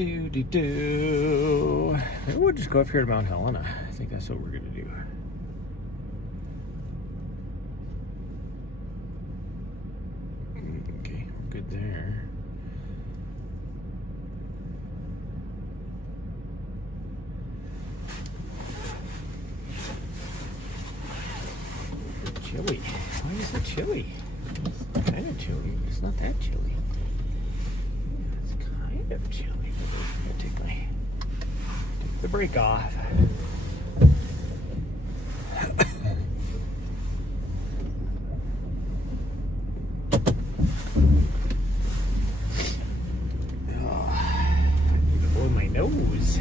Maybe we'll just go up here to Mount Helena. I think that's what we're gonna do. Okay, we're good there. Chilly. Why is it chilly? It's kind of chilly. It's not that chilly. It's kind of chilly. I'll take the brake off. Nose.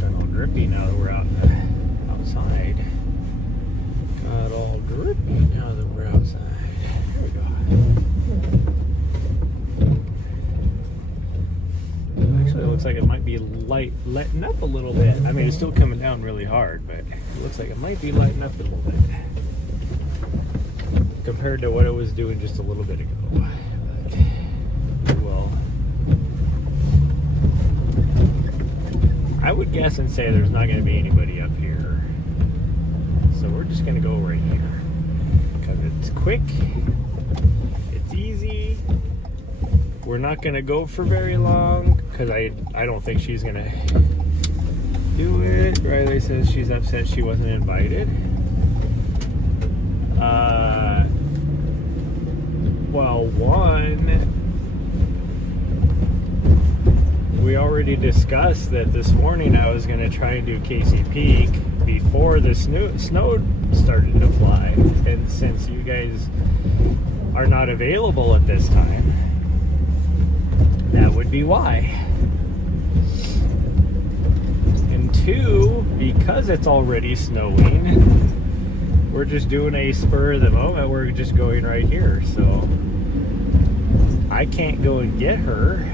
Got all drippy now that we're outside. Got all drippy now that we're outside. There we go. Actually, it looks like it might be letting up a little bit. I mean, it's still coming down really hard, but it looks like it might be lighting up a little bit compared to what it was doing just a little bit ago. But, well, I would guess and say there's not going to be anybody up here. So we're just going to go right here. Because it's quick. It's easy. We're not going to go for very long. Because I don't think she's going to do it. Riley says she's upset she wasn't invited. Well, one... We already discussed that this morning I was going to try and do Casey Peak before the snow started to fly. And since you guys are not available at this time, that would be why. And two, because it's already snowing, we're just doing a spur of the moment. We're just going right here. So I can't go and get her.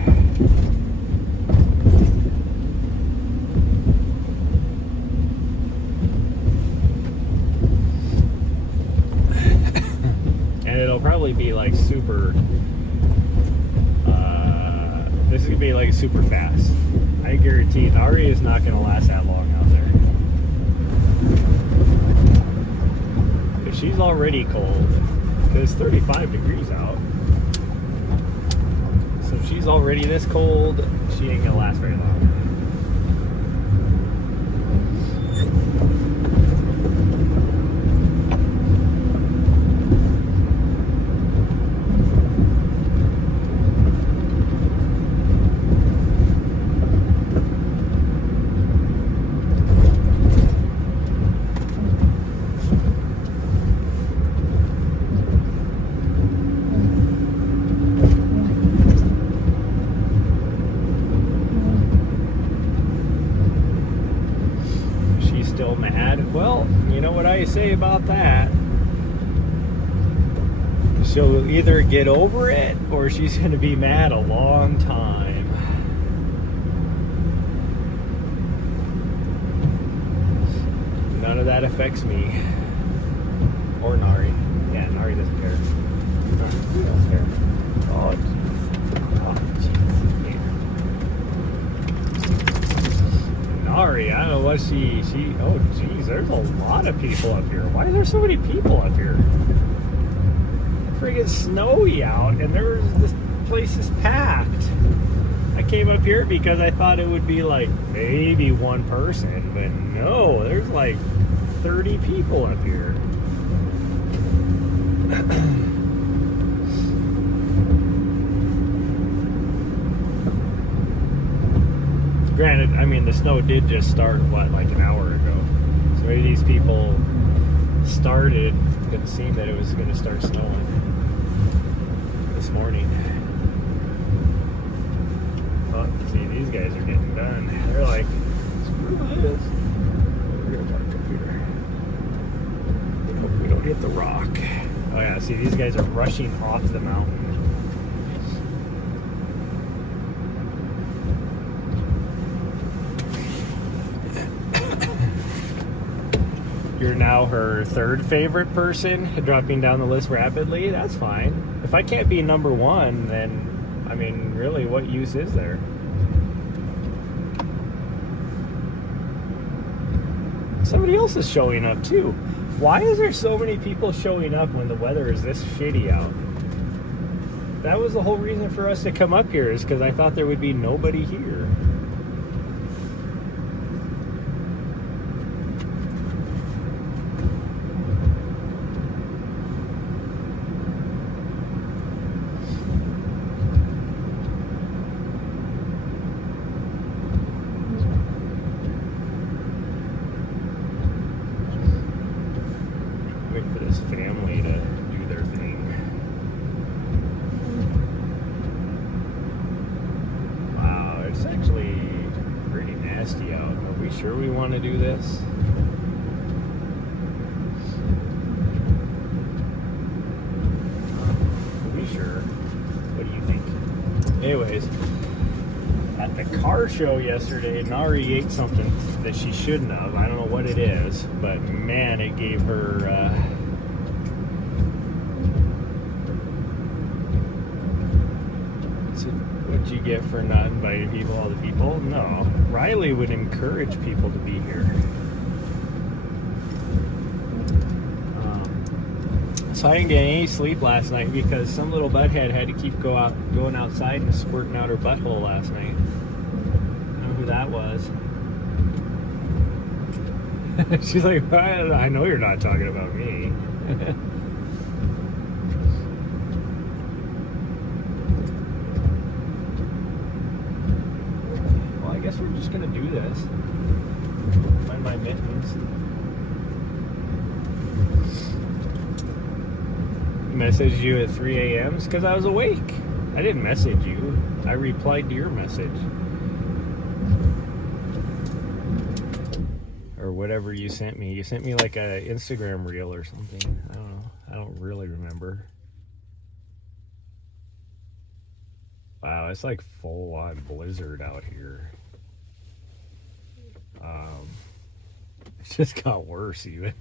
It'll probably be like super this is gonna be like super fast. I guarantee Nahri is not gonna last that long out there. But she's already cold. It's 35 degrees out. So if she's already this cold, she ain't gonna last very long. Still mad? Well, you know what I say about that. She'll either get over it or she's going to be mad a long time. None of that affects me. Or Nahri. Yeah, Nahri doesn't care. He doesn't care. Oh, Nahri, I don't know what she, oh geez, there's a lot of people up here. Why are there so many people up here? Friggin' snowy out, and this place is packed. I came up here because I thought it would be like maybe one person, but no, there's like 30 people up here. Granted, I mean, the snow did just start, what, like an hour ago. So maybe these people started, didn't seem that it was going to start snowing this morning. Oh, see, these guys are getting done. They're like, screw this. We're going to park up here. Hope we don't hit the rock. Oh yeah, see, these guys are rushing off the mountain. You're now her third favorite person, dropping down the list rapidly. That's fine. If I can't be number one, then I mean, really, what use is there? Somebody else is showing up too. Why is there so many people showing up when the weather is this shitty out? That was the whole reason for us to come up here, is because I thought there would be nobody here. Wait for this family to do their thing. Wow, it's actually pretty nasty out. Are we sure we want to do this? Are we sure? What do you think? Anyways, at the car show yesterday, Nahri ate something that she shouldn't have. I don't know what it is, but man, it gave her what you get for not inviting people, all the people? No. Riley would encourage people to be here. So I didn't get any sleep last night because some little butthead had to keep going outside and squirting out her butthole last night. I don't know who that was. She's like, I know you're not talking about me. Well, I guess we're just gonna do this. Find my mittens. Messaged you at 3 a.m. because I was awake. I didn't message you. I replied to your message. Or whatever you sent me. You sent me like a Instagram reel or something. I don't know. I don't really remember. Wow, it's like full on blizzard out here. It just got worse even.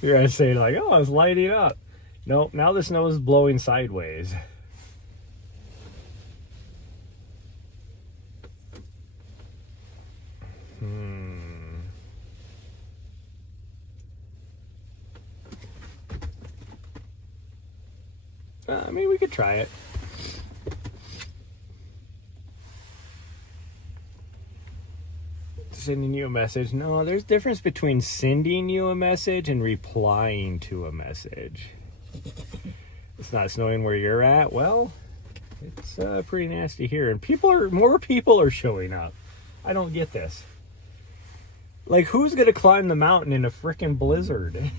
You're gonna say like, oh, it's lighting up. Nope, now the snow is blowing sideways. I mean, we could try it. Sending you a message. No, there's a difference between sending you a message and replying to a message. It's not snowing where you're at. Well, it's pretty nasty here, and more people are showing up. I don't get this. Like, who's gonna climb the mountain in a frickin' blizzard?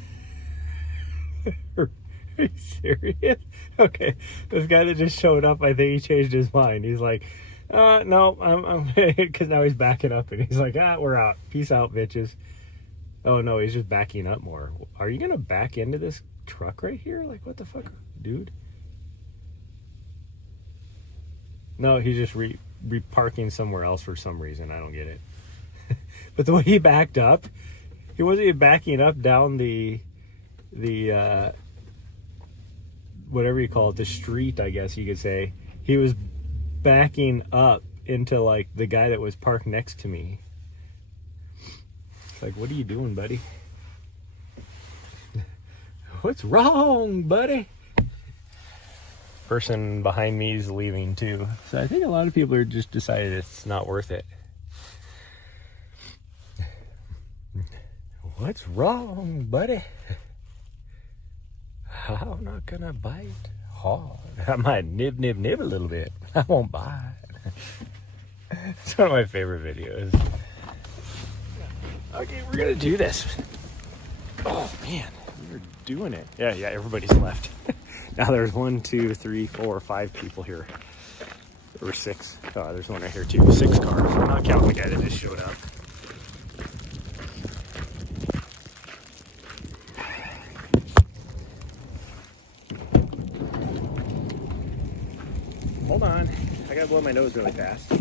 Are you serious? Okay, this guy that just showed up, I think he changed his mind. He's like, no, I'm because now he's backing up, and he's like, we're out. Peace out, bitches. Oh no, he's just backing up more. Are you gonna back into this truck right here? Like, what the fuck, dude? No, he's just reparking somewhere else for some reason. I don't get it. But the way he backed up, he wasn't even backing up down the whatever you call it, the street, I guess you could say. He was backing up into like the guy that was parked next to me. It's like, what are you doing, buddy? What's wrong, buddy? Person behind me is leaving too. So I think a lot of people are just decided it's not worth it. What's wrong, buddy? I'm not gonna bite hard. I might nib a little bit. I won't bite. It's one of my favorite videos. Okay, we're gonna do this. Oh man, we're doing it. Yeah, everybody's left. Now there's 1, 2, 3, 4, 5 people here. There were 6. Oh, there's one right here too. 6 cars. I'm not counting the guy that just showed up. Hold on. I gotta blow my nose really fast.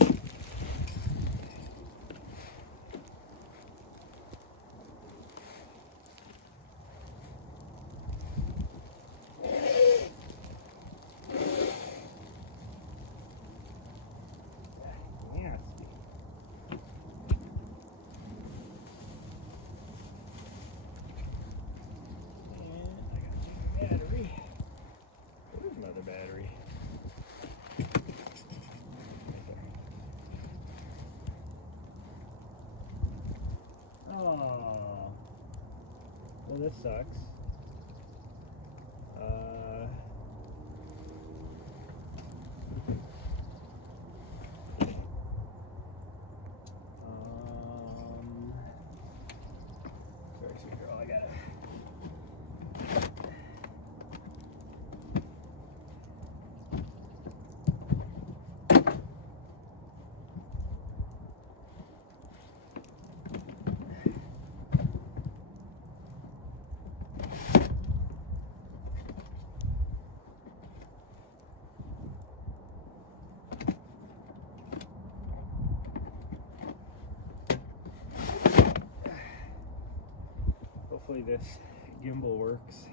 of sucks. Sorry, sweet girl, I got it. Hopefully this gimbal works.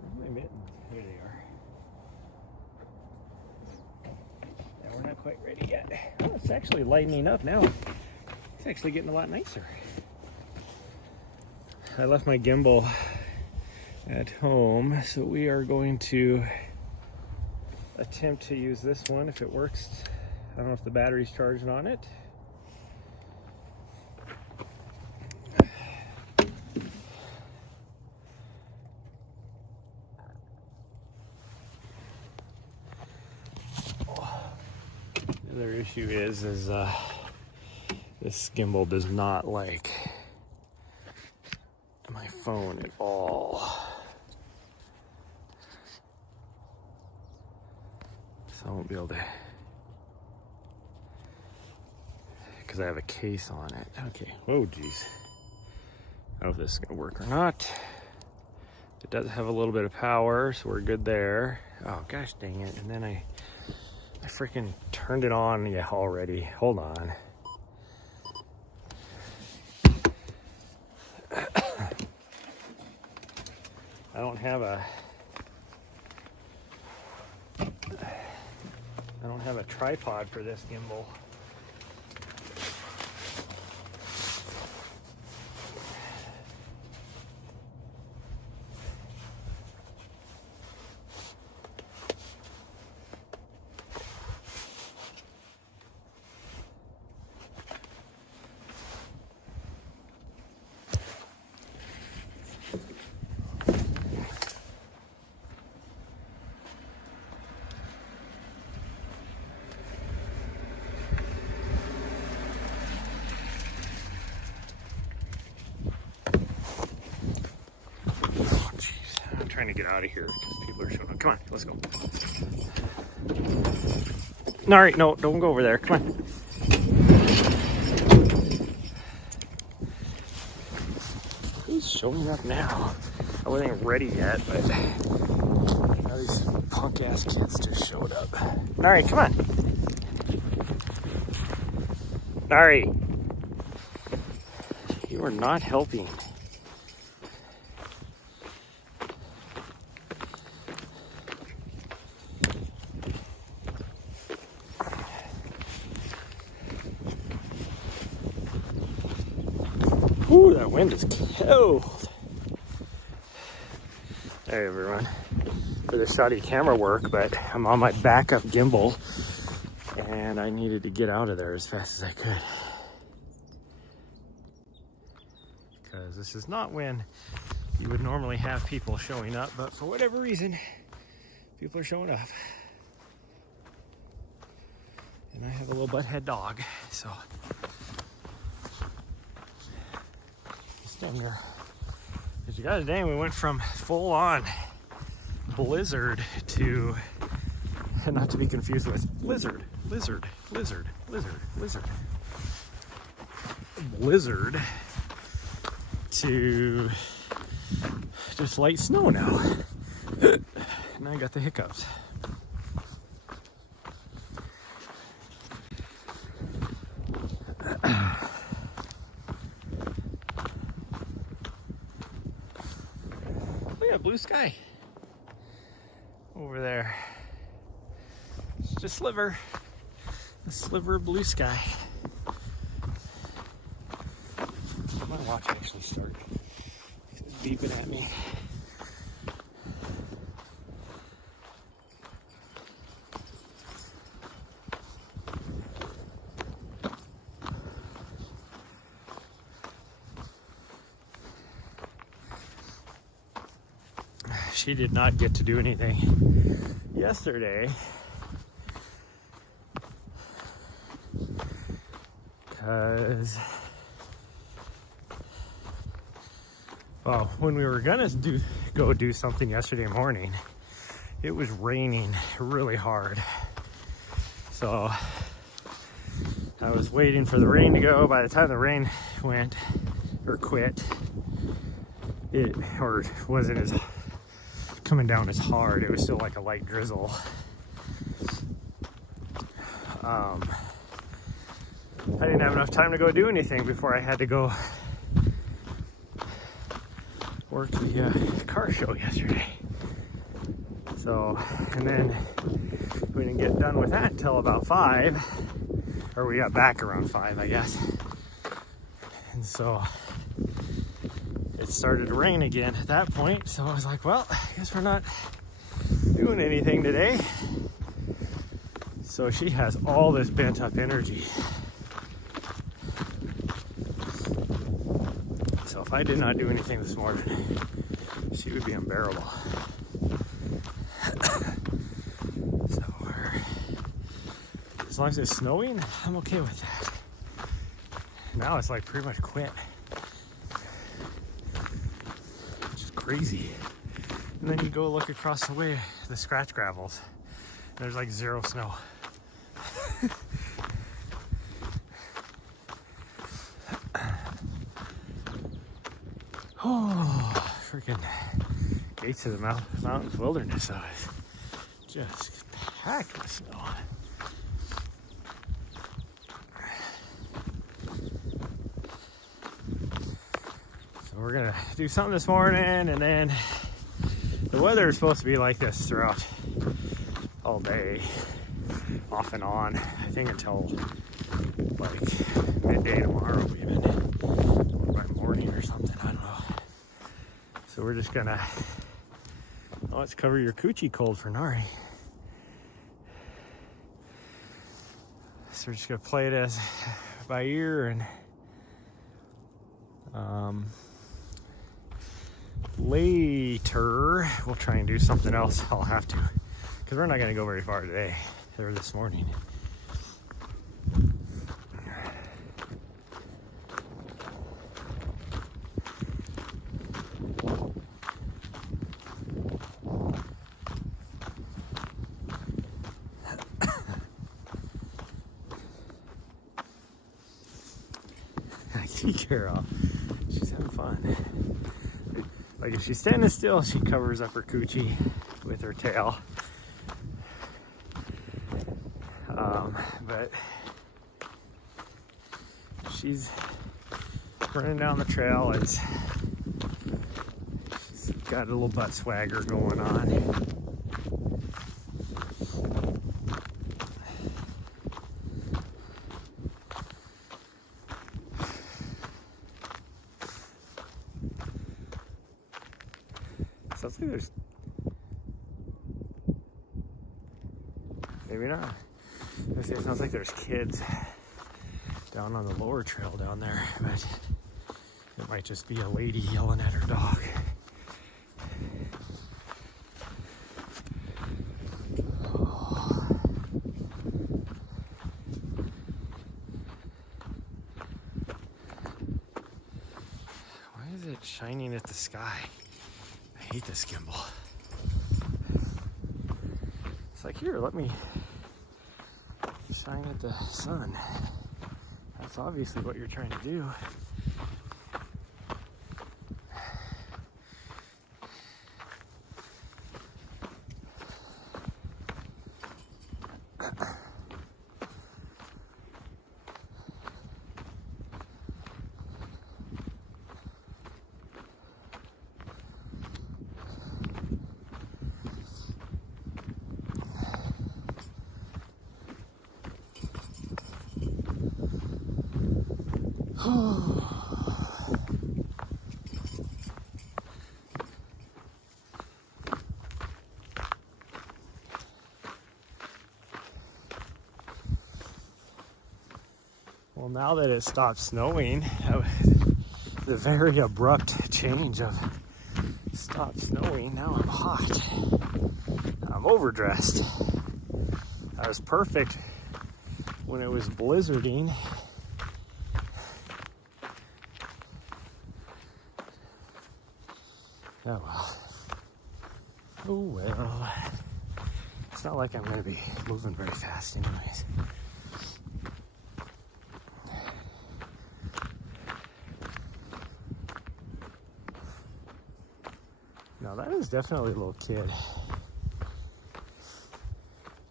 Where's my mittens? Here they are. Now we're not quite ready yet. Oh, it's actually lightening up now. It's actually getting a lot nicer. I left my gimbal at home, so we are going to attempt to use this one if it works. I don't know if the battery's charged on it. The other issue is this gimbal does not like my phone at all. So I won't be able to, because I have a case on it. Okay, oh geez. I don't know if this is gonna work or not. It does have a little bit of power, so we're good there. Oh gosh dang it, and then I freaking turned it on, yeah, already. Hold on. I don't have a tripod for this gimbal. Trying to get out of here because people are showing up. Come on, let's go. Nahri, no, don't go over there. Come on. Who's showing up now? I wasn't ready yet, but now these punk ass kids just showed up. Nahri, come on. Nahri, you are not helping. Ooh, that wind is cold. Hey everyone. For the shoddy camera work, but I'm on my backup gimbal and I needed to get out of there as fast as I could. Because this is not when you would normally have people showing up, but for whatever reason, people are showing up. And I have a little butthead dog, so down there. Because you guys, dang, we went from full on blizzard to, not to be confused with blizzard to just light snow now. And I got the hiccups. Blue sky over there. It's just a sliver of blue sky. My watch actually started beeping at me. she did not get to do anything yesterday because, well, when we were gonna go do something yesterday morning, it was raining really hard. So I was waiting for the rain to go. By the time the rain went or quit, it wasn't as coming down as hard. It was still like a light drizzle. I didn't have enough time to go do anything before I had to go work the car show yesterday. So, and then we didn't get done with that until about 5, or we got back around 5, I guess. And so it started to rain again at that point. So I was like, well, I guess we're not doing anything today. So she has all this pent up energy. So if I did not do anything this morning, she would be unbearable. So as long as it's snowing, I'm okay with that. Now it's like pretty much quit. Which is crazy. And then you go look across the way, the scratch gravels. There's like 0 snow. Oh, freaking gates of the mountains wilderness of it. Just packed with snow. So we're gonna do something this morning, and then the weather is supposed to be like this throughout all day, off and on, I think until like midday tomorrow even, or by morning or something, I don't know. So we're just gonna, let's cover your coochie cold for Nahri. So we're just gonna play it as by ear, and later we'll try and do something else. I'll have to, because we're not gonna go very far today or this morning. I see Carol. She's having fun. Like if she's standing still, she covers up her coochie with her tail. But she's running down the trail. She's got a little butt swagger going on. Sounds like there's, maybe not. It sounds like there's kids down on the lower trail down there, but it might just be a lady yelling at her dog. Why is it shining at the sky? I hate this gimbal. It's like, here, let me shine at the sun. That's obviously what you're trying to do. Well, now that it stopped snowing, the very abrupt change of stop hot snowing. Now I'm hot. I'm overdressed. I was perfect when it was blizzarding. Oh well. Oh well. It's not like I'm going to be moving very fast anyways. Now that is definitely a little kid.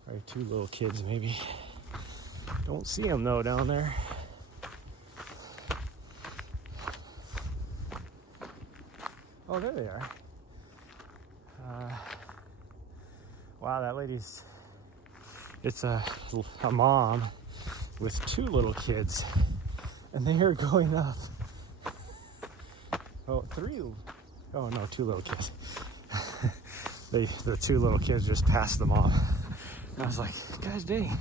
Or two little kids maybe. Don't see them though down there. Oh, there they are. Wow, that lady's, it's a mom with two little kids, and they are going up. Oh, oh no, two little kids. The two little kids just passed the mom. And I was like, gosh dang.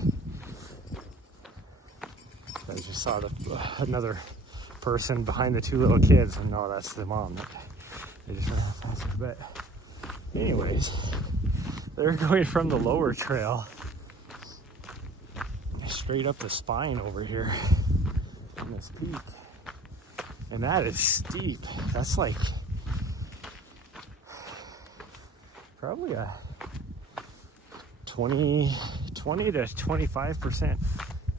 I just saw another person behind the two little kids, and no, that's the mom. They just ran faster. But anyways, they're going from the lower trail straight up the spine over here on this peak. And that is steep. That's like probably a 20 to 25%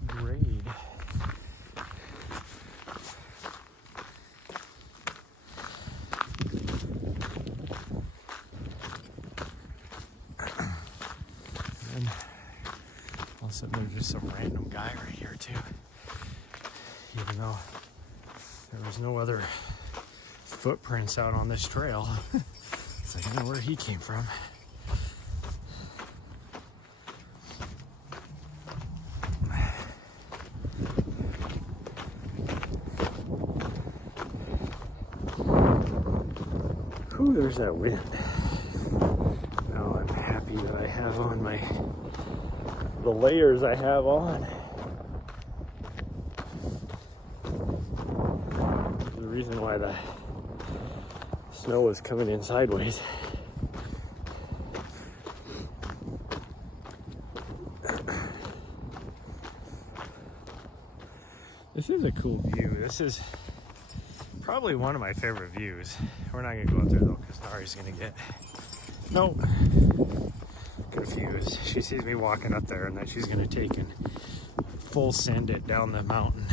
grade. Also, there's just some random guy right here too. Even though there was no other footprints out on this trail. It's like, I don't know where he came from. Ooh, there's that wind. Now I'm happy that I have on the layers I have on. The reason why the snow is coming in sideways. This is a cool view. This is probably one of my favorite views. We're not gonna go up there though, because Nahri's gonna get confused. She sees me walking up there and then she's gonna take and full send it down the mountain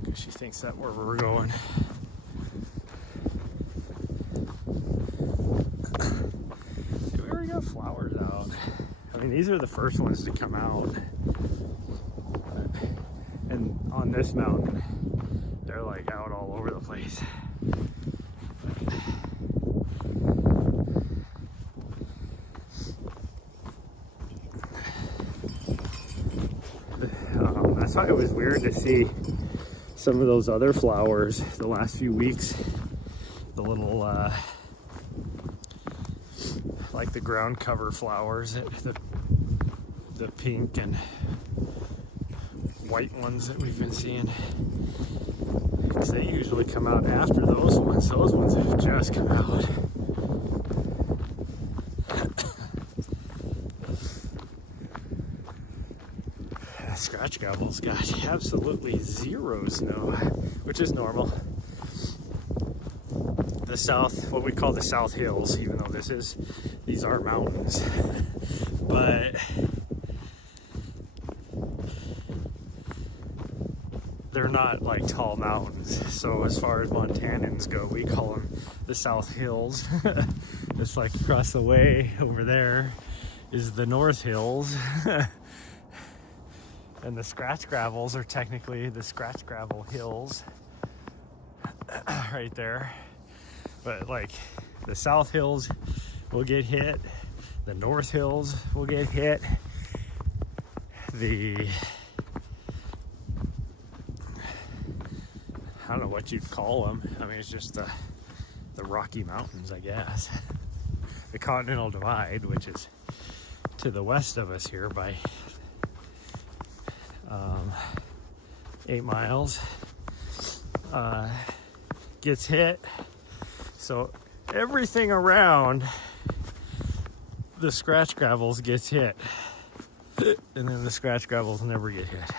because she thinks that's where we're going. See, we already got flowers out. I mean, these are the first ones to come out. And on this mountain, they're like out all over the place. That's why it was weird to see some of those other flowers the last few weeks. The little, like the ground cover flowers, the pink and white ones that we've been seeing. Because they usually come out after those ones. Those ones have just come out. Scratch Gravel's got absolutely zero snow, which is normal. The south, what we call the South Hills, even though these are mountains, but they're not like tall mountains. So as far as Montanans go, we call them the South Hills. It's like across the way over there is the North Hills. And the Scratch Gravels are technically the Scratch Gravel Hills right there. But like the South Hills will get hit, the North Hills will get hit, I don't know what you'd call them. I mean, it's just the Rocky Mountains, I guess. The Continental Divide, which is to the west of us here by 8 miles, gets hit. So everything around the scratch gravels gets hit, and then the scratch gravels never get hit.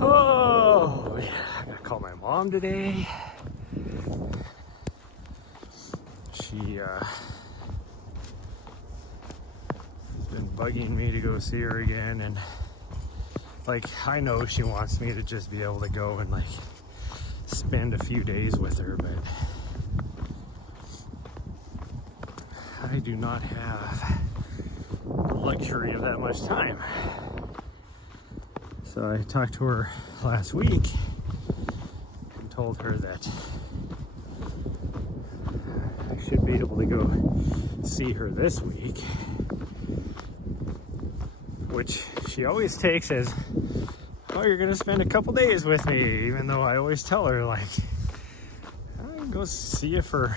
Oh, yeah, I gotta call my mom today. She has been bugging me to go see her again, and like, I know she wants me to just be able to go and like spend a few days with her, but I do not have the luxury of that much time. So I talked to her last week and told her that I should be able to go see her this week, which she always takes as, oh, you're gonna spend a couple days with me, even though I always tell her, like, I can go see you for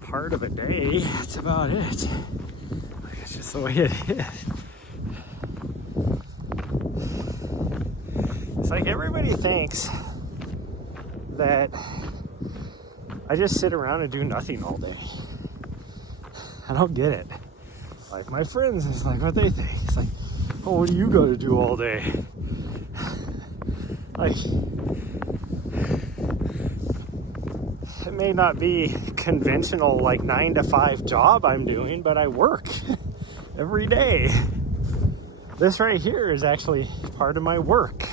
part of a day. That's about it. Like, it's just the way it is. It's like everybody thinks that I just sit around and do nothing all day. I don't get it. Like, my friends, it's like what they think. It's like, oh, what do you got to do all day? Like, it may not be conventional, like 9-to-5 job I'm doing, but I work every day. This right here is actually part of my work.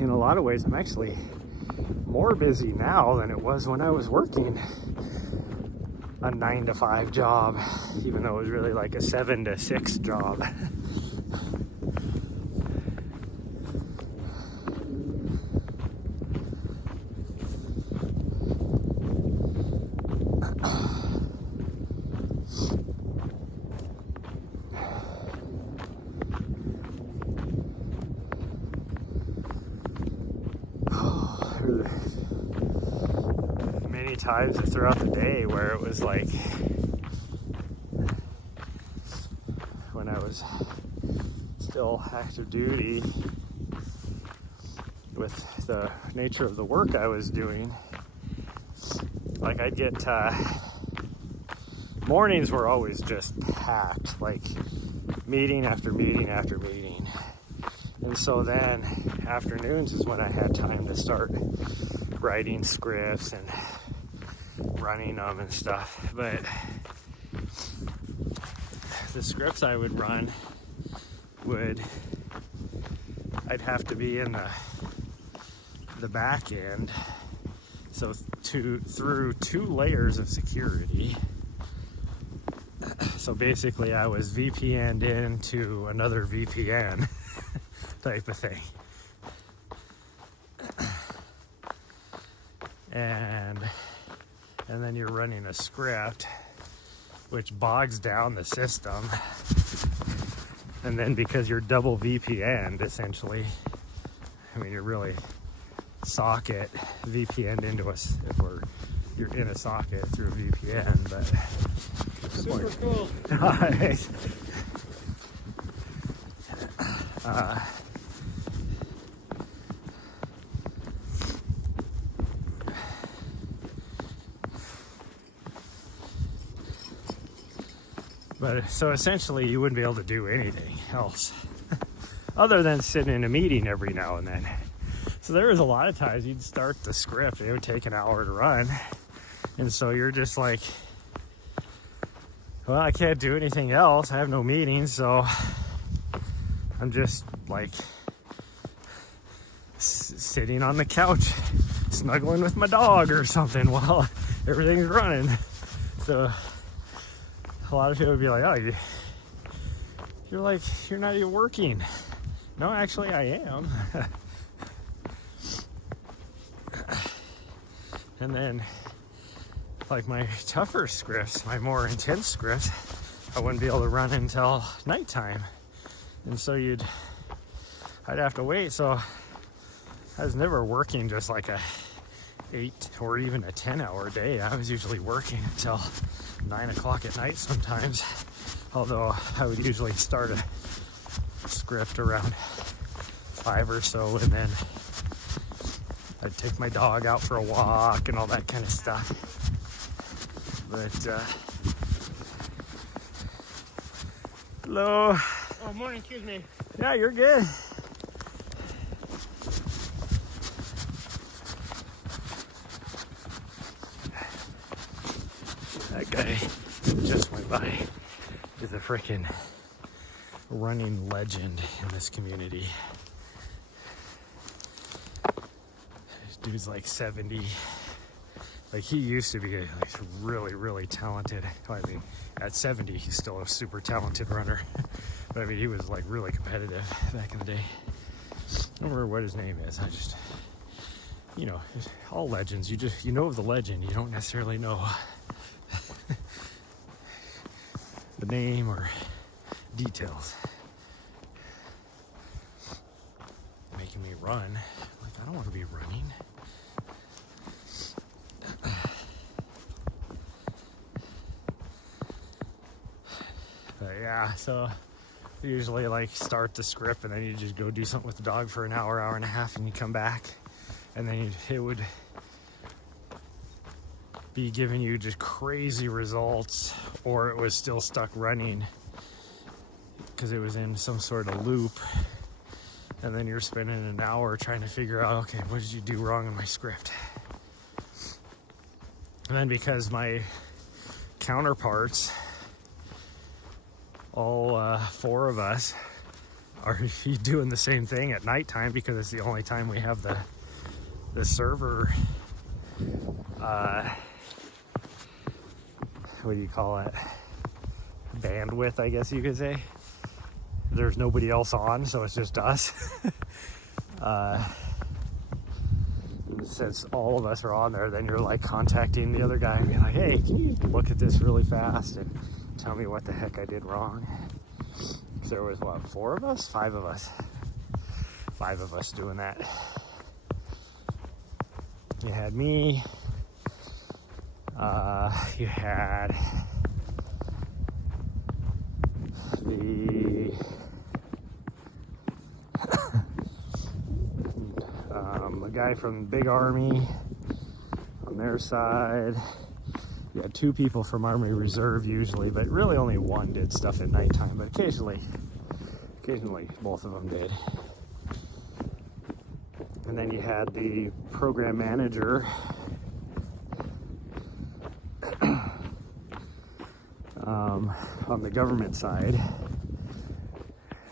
In a lot of ways, I'm actually more busy now than it was when I was working a 9-to-5 job, even though it was really like a 7-to-6 job. Many times throughout the day where it was like, when I was still active duty with the nature of the work I was doing, like I'd get mornings were always just packed, like meeting after meeting after meeting. And so then afternoons is when I had time to start writing scripts and running them and stuff. But the scripts I would run I'd have to be in the back end, so through 2 layers of security. So basically I was VPN'd into another VPN type of thing. And then you're running a script which bogs down the system. And then because you're double VPN'd, essentially, I mean, you're really socket VPN'd into you're in a socket through a VPN, but super cool. Nice. But so essentially you wouldn't be able to do anything else other than sitting in a meeting every now and then. So there was a lot of times you'd start the script, it would take an hour to run. And so you're just like, well, I can't do anything else. I have no meetings, so I'm just like sitting on the couch, snuggling with my dog or something while everything's running. So a lot of people would be like, oh, you're not even working. No, actually I am. And then like my tougher scripts, my more intense scripts, I wouldn't be able to run until nighttime. And so I'd have to wait. So I was never working just like a 8 or even a 10-hour day. I was usually working until 9 o'clock at night sometimes. Although I would usually start a script around 5 or so, and then I'd take my dog out for a walk and all that kind of stuff. But hello. Oh, morning, excuse me. Yeah, you're good. That guy just went by is a freaking running legend in this community. Dude's like 70. Like, he used to be like really, really talented. I mean, at 70, he's still a super talented runner. But I mean, he was like really competitive back in the day. I don't remember what his name is. I just, you know, all legends. You know of the legend. You don't necessarily know the name or details. Making me run. Like, I don't want to be running. But yeah, so usually like start the script and then you just go do something with the dog for an hour, hour and a half, and you come back, and then it would be giving you just crazy results, or it was still stuck running because it was in some sort of loop. And then you're spending an hour trying to figure out, okay, what did you do wrong in my script? And then because my counterparts, all 4 of us, are doing the same thing at nighttime because it's the only time we have the server, what do you call it? Bandwidth, I guess you could say. There's nobody else on, so it's just us. Since all of us are on there, then you're like contacting the other guy and being like, hey, can you look at this really fast and tell me what the heck I did wrong? So there was what, 4 of us? 5 of us. 5 of us doing that. You had me. You had the a guy from Big Army on their side. You had 2 people from Army Reserve usually, but really only 1 did stuff at nighttime, but occasionally both of them did. And And then you had the program manager on the government side,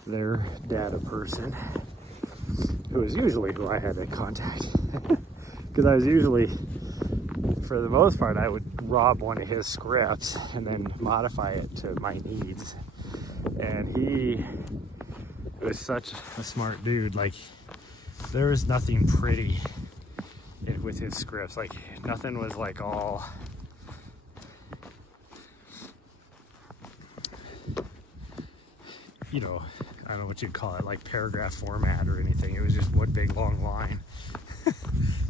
their data person, who was usually who I had to contact. Because I was usually, for the most part, I would rob one of his scripts and then modify it to my needs. And he was such a smart dude. Like, there was nothing pretty with his scripts. Like, nothing was like all, you know, I don't know what you'd call it, like paragraph format or anything. It was just one big long line.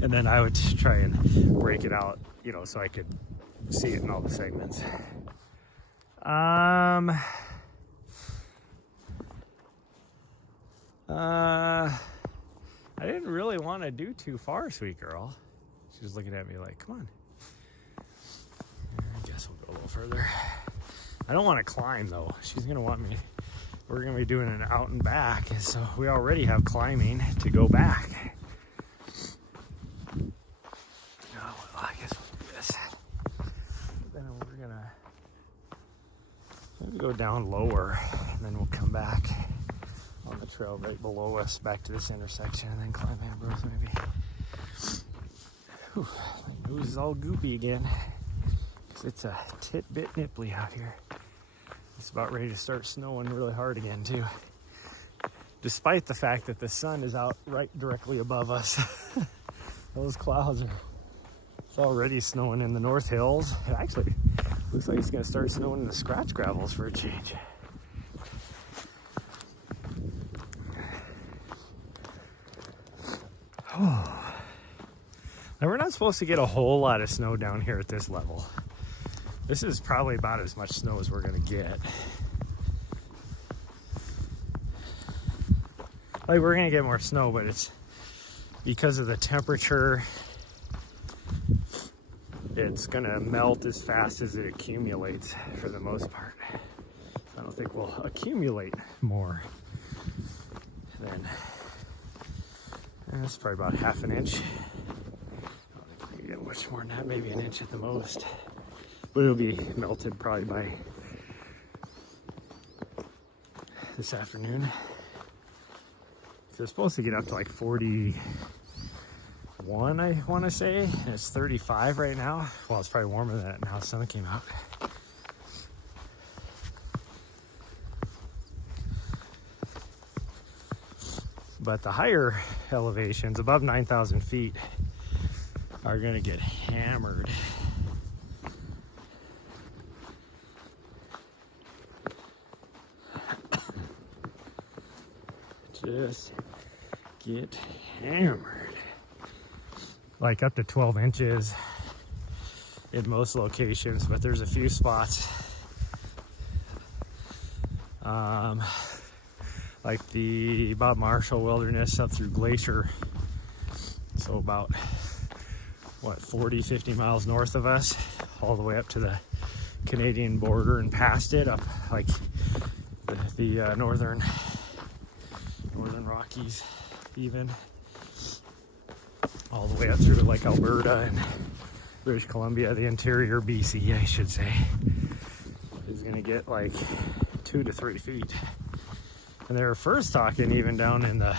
And then I would try and break it out, you know, so I could see it in all the segments. I didn't really want to do too far, sweet girl. She was looking at me like, come on. I guess we'll go a little further. I don't want to climb though. She's gonna want me. We're gonna be doing an out and back, and so we already have climbing to go back. Oh, well, I guess we'll do this. Then we're gonna maybe go down lower, and then we'll come back on the trail right below us, back to this intersection, and then climb Ambrose maybe. Whew, my nose is all goopy again, because it's a tit-bit nipply out here. It's about ready to start snowing really hard again too, despite the fact that the sun is out right directly above us. Those clouds are, it's already snowing in the North Hills. It actually looks like it's going to start snowing in the scratch gravels for a change. Now, we're not supposed to get a whole lot of snow down here at this level. This is probably about as much snow as we're gonna get. Like, we're gonna get more snow, but it's because of the temperature. It's gonna melt as fast as it accumulates for the most part. I don't think we'll accumulate more than, that's probably about half an inch. I don't think we can get much more than that, maybe an inch at the most. But it'll be melted probably by this afternoon. So it's supposed to get up to like 41, I want to say. And it's 35 right now. Well, it's probably warmer than that now. The sun came out. But the higher elevations, above 9,000 feet, are going to get hammered. Just get hammered. Like up to 12 inches in most locations, but there's a few spots like the Bob Marshall Wilderness up through Glacier, so about what, 40-50 miles north of us, all the way up to the Canadian border and past it, up like the northern Rockies, even all the way up through like Alberta and British Columbia. The interior BC, I should say, is gonna get like 2 to 3 feet. And they were first talking even down in the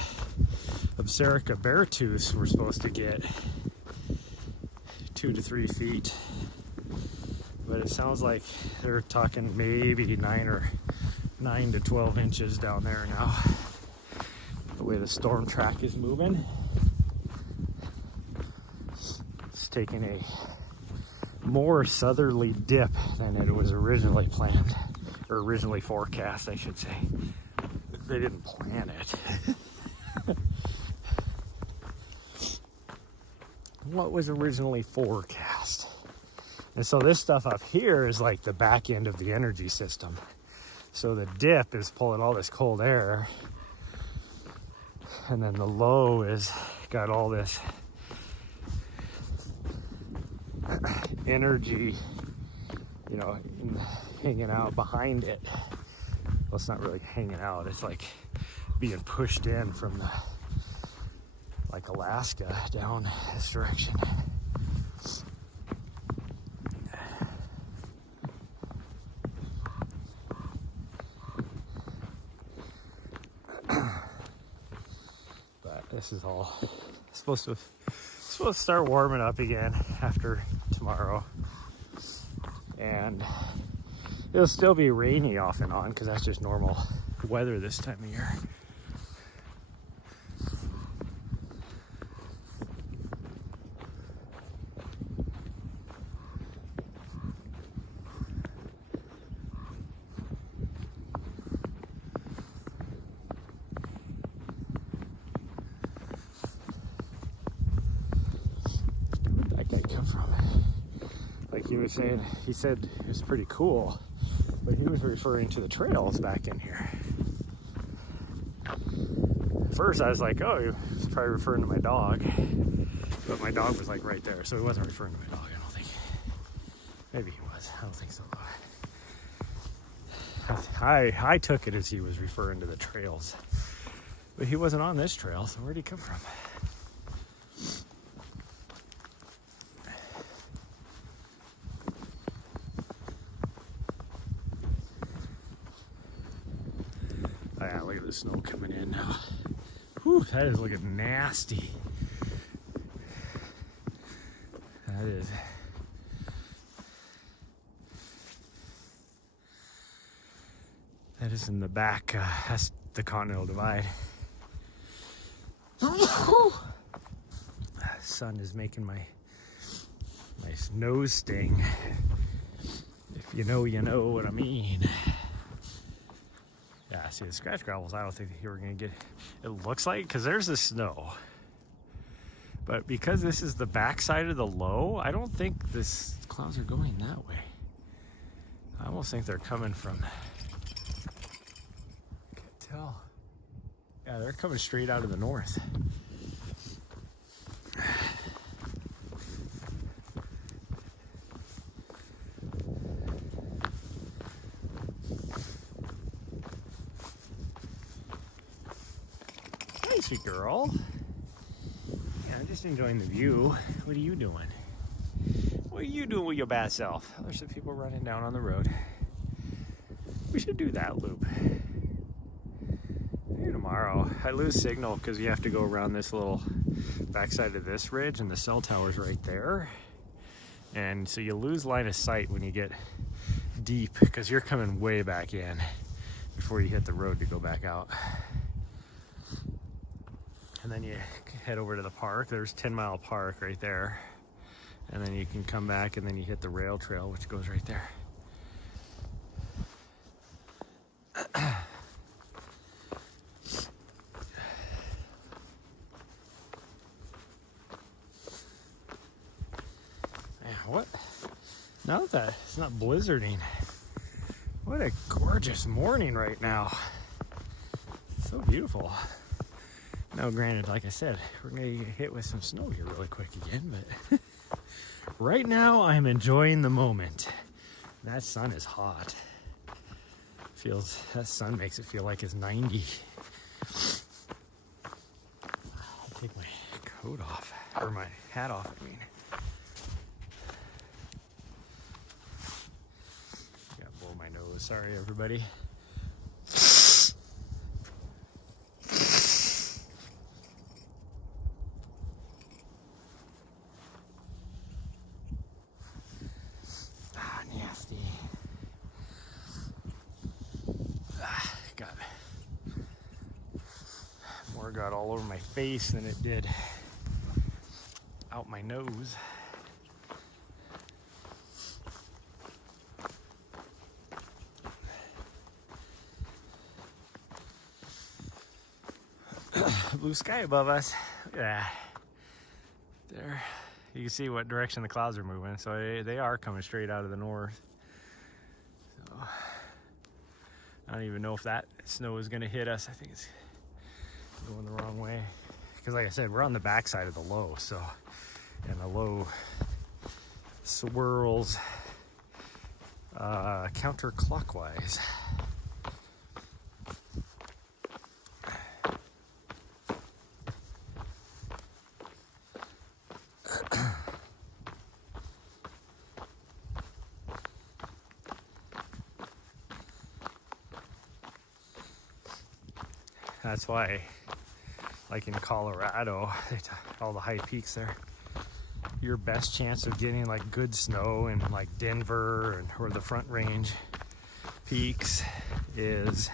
Absarica Beartooths we're supposed to get 2 to 3 feet, but it sounds like they're talking maybe 9 to 12 inches down there now, the way the storm track is moving. It's taking a more southerly dip than it was originally planned, or originally forecast, I should say. They didn't plan it. What was originally forecast. And so this stuff up here is like the back end of the energy system. So the dip is pulling all this cold air, and then the low is got all this energy, you know, hanging out behind it. Well, it's not really hanging out, it's like being pushed in from the like Alaska down this direction. But this is all supposed to start warming up again after tomorrow, and it'll still be rainy off and on because that's just normal weather this time of year. Like he was saying, he said it was pretty cool, but he was referring to the trails back in here. First I was like, oh, he was probably referring to my dog, but my dog was like right there, so he wasn't referring to my dog, I don't think. Maybe he was, I don't think so though. I took it as he was referring to the trails, but he wasn't on this trail, so where'd he come from? Oh yeah, look at the snow coming in now. Whew, that is looking nasty. That is. That is in the back. That's the Continental Divide. The sun is making my nose sting. If you know, you know what I mean. Yeah, see the scratch gravels, I don't think you were gonna get, it looks like, because there's the snow. But because this is the back side of the low, I don't think this clouds are going that way. I almost think they're coming from, can't tell. Yeah, they're coming straight out of the north. Sweet girl. Yeah, I'm just enjoying the view. What are you doing? What are you doing with your bad self? Oh, there's some people running down on the road. We should do that loop. Maybe tomorrow. I lose signal because you have to go around this little backside of this ridge, and the cell tower's right there. And so you lose line of sight when you get deep because you're coming way back in before you hit the road to go back out. And then you head over to the park. There's 10 Mile Park right there. And then you can come back and then you hit the rail trail, which goes right there. Man, what? Now that it's not blizzarding. What a gorgeous morning right now. So beautiful. Now, granted, like I said, we're gonna get hit with some snow here really quick again, but right now I'm enjoying the moment. That sun is hot. That sun makes it feel like it's 90. I'll take my coat off, or my hat off, I mean. Gotta blow my nose, sorry everybody. Got all over my face than it did out my nose. Blue sky above us. Look at that. There, you can see what direction the clouds are moving. So they are coming straight out of the north. So I don't even know if that snow is going to hit us. I think it's going the wrong way because, like I said, we're on the back side of the low, so, and the low swirls counterclockwise. That's why, like in Colorado, all the high peaks there, your best chance of getting like good snow in like Denver or the Front Range peaks is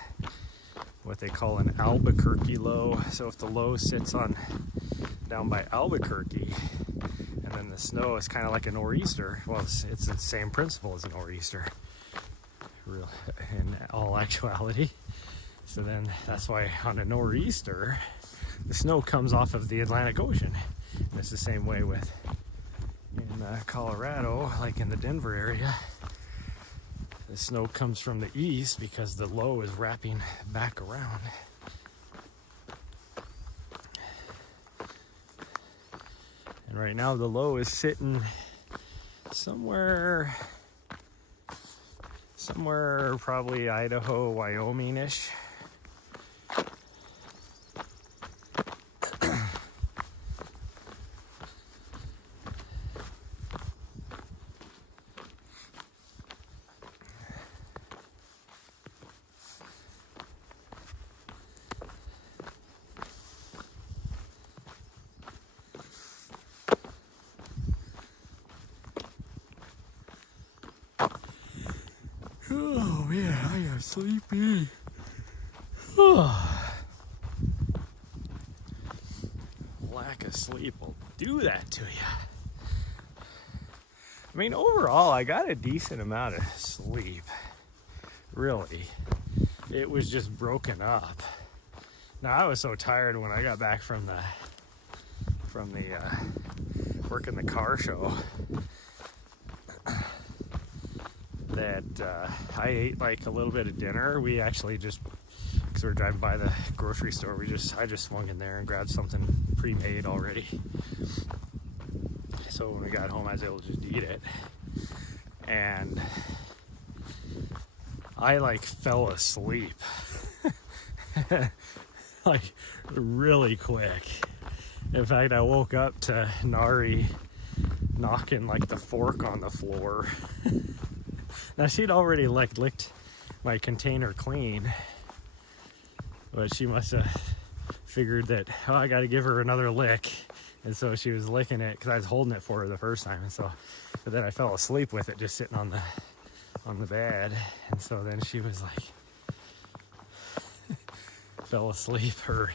what they call an Albuquerque low. So if the low sits on down by Albuquerque, and then the snow is kind of like a nor'easter. Well, it's the same principle as a nor'easter, real in all actuality. So then that's why on a nor'easter, the snow comes off of the Atlantic Ocean. And it's the same way with in Colorado, like in the Denver area. The snow comes from the east because the low is wrapping back around. And right now the low is sitting somewhere probably Idaho, Wyoming-ish. Oh man, I am sleepy. Lack of sleep will do that to you. I mean, overall, I got a decent amount of sleep. Really. It was just broken up. Now, I was so tired when I got back from the working the car show that I ate like a little bit of dinner. We actually just, because we were driving by the grocery store, I just swung in there and grabbed something pre-made already. So when we got home, I was able to just eat it. And I like fell asleep like really quick. In fact, I woke up to Nahri knocking like the fork on the floor. Now she'd already like licked my container clean, but she must have figured that, oh, I got to give her another lick, and so she was licking it because I was holding it for her the first time, and so but then I fell asleep with it just sitting on the bed, and so then she was like fell asleep or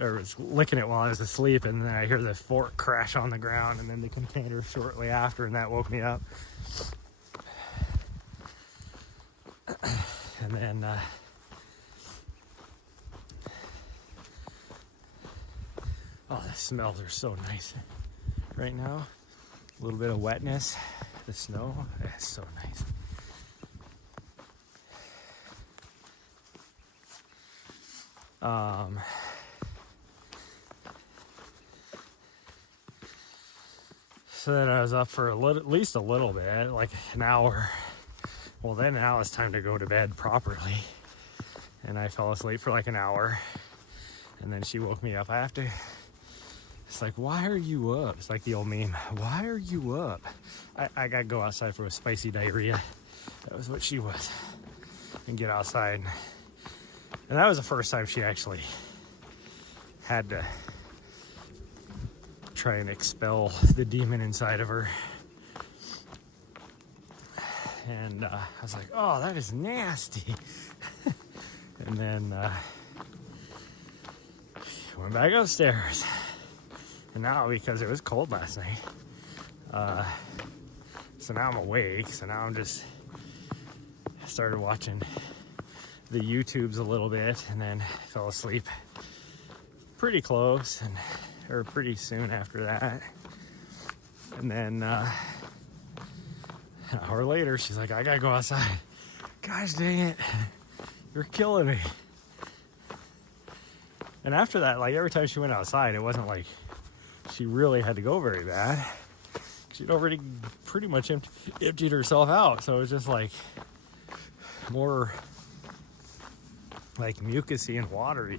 was licking it while I was asleep, and then I hear the fork crash on the ground, and then the container shortly after, and that woke me up. And then oh, the smells are so nice right now. A little bit of wetness, the snow, it's so nice. So then I was up for at least a little bit, like an hour. Well, then now it's time to go to bed properly. And I fell asleep for like an hour. And then she woke me up. It's like, why are you up? It's like the old meme. Why are you up? I got to go outside for a spicy diarrhea. That was what she was. And get outside. And that was the first time she actually had to try and expel the demon inside of her. And I was like, oh, that is nasty. And then went back upstairs. And now, because it was cold last night, so now I'm awake. So now I started watching the YouTubes a little bit, and then fell asleep pretty close, or pretty soon after that. And then an hour later, she's like, I gotta go outside. Gosh dang it, you're killing me. And after that, like every time she went outside, it wasn't like she really had to go very bad. She'd already pretty much emptied herself out. So it was just like more like mucusy and watery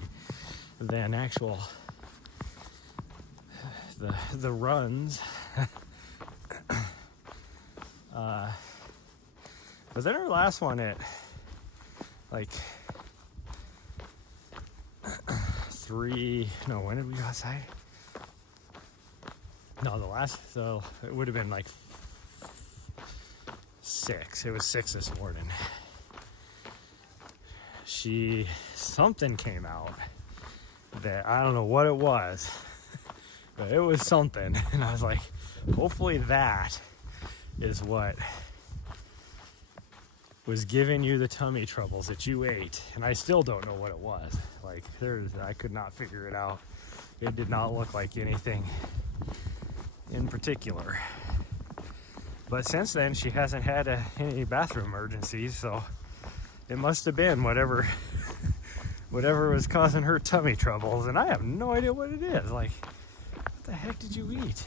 than actual the runs. But then her last one, it like when did we go outside? No, so it would have been like 6. It was 6 this morning. Something came out that I don't know what it was, but it was something. And I was like, hopefully that is what was giving you the tummy troubles that you ate. And I still don't know what it was. Like, I could not figure it out. It did not look like anything in particular. But since then, she hasn't had any bathroom emergencies, so it must have been whatever was causing her tummy troubles. And I have no idea what it is. Like, what the heck did you eat?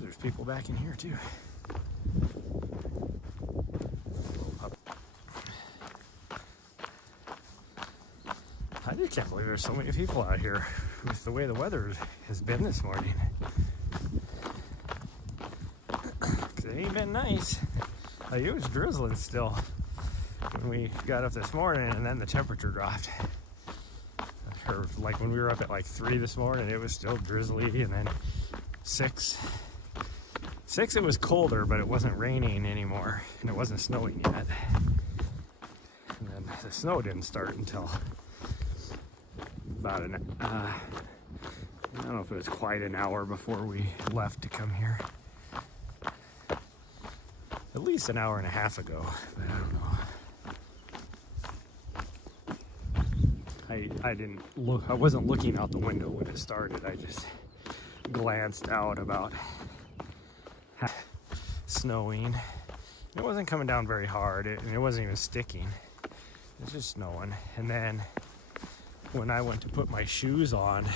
There's people back in here too. I just can't believe there's so many people out here with the way the weather has been this morning. 'Cause it ain't been nice. Like, it was drizzling still when we got up this morning, and then the temperature dropped. Or like when we were up at like 3 this morning, it was still drizzly, and then 6 it was colder, but it wasn't raining anymore, and it wasn't snowing yet. And then the snow didn't start until about I don't know if it was quite an hour before we left to come here. At least an hour and a half ago, but I don't know. I didn't look. I wasn't looking out the window when it started. I just glanced out about snowing. It wasn't coming down very hard, and it wasn't even sticking. It was just snowing. And then when I went to put my shoes on,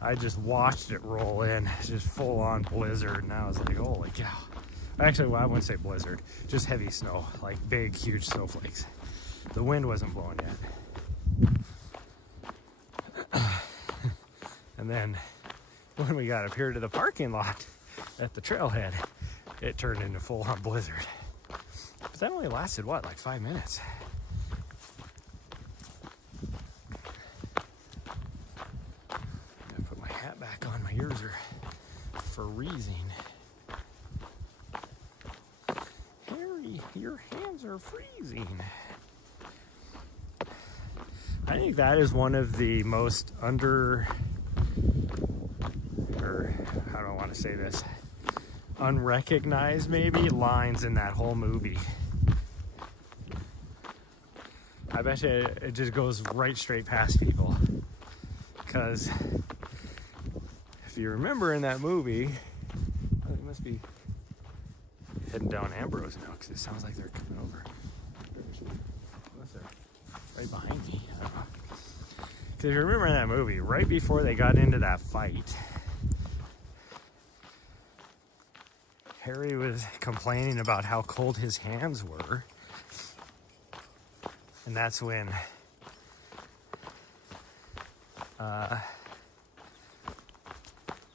I just watched it roll in, just full on blizzard, and I was like, holy cow. Actually, well, I wouldn't say blizzard, just heavy snow, like big, huge snowflakes. The wind wasn't blowing yet. And then when we got up here to the parking lot at the trailhead, it turned into full-on blizzard. But that only lasted, what, like 5 minutes? I'm gonna put my hat back on. My ears are freezing. Harry, your hands are freezing. I think that is one of the most how do I want to say this? Unrecognized, maybe, lines in that whole movie. I bet you it just goes right straight past people. Because if you remember in that movie, oh, they must be heading down Ambrose now, because it sounds like they're coming over. What's there? Right behind me. I don't know. Because if you remember in that movie, right before they got into that fight, Harry was complaining about how cold his hands were. And that's when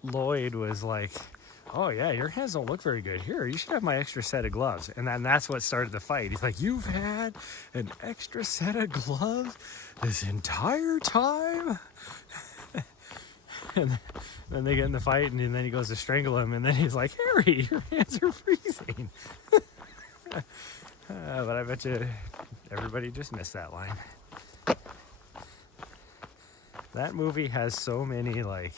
Lloyd was like, oh yeah, your hands don't look very good. Here, you should have my extra set of gloves. And then that's what started the fight. He's like, you've had an extra set of gloves this entire time? And then they get in the fight, and then he goes to strangle him, and then he's like, Harry, your hands are freezing. But I bet you everybody just missed that line. That movie has so many, like,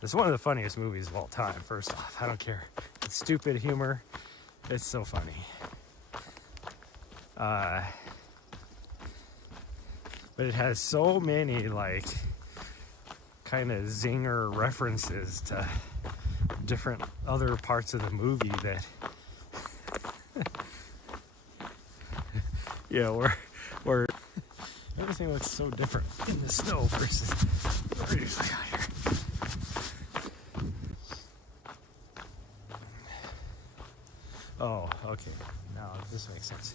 it's one of the funniest movies of all time, first off. I don't care. It's stupid humor. It's so funny. But it has so many, like, kind of zinger references to different other parts of the movie that, yeah, where everything looks so different in the snow versus what we're usually out here. Oh, okay. Now this makes sense.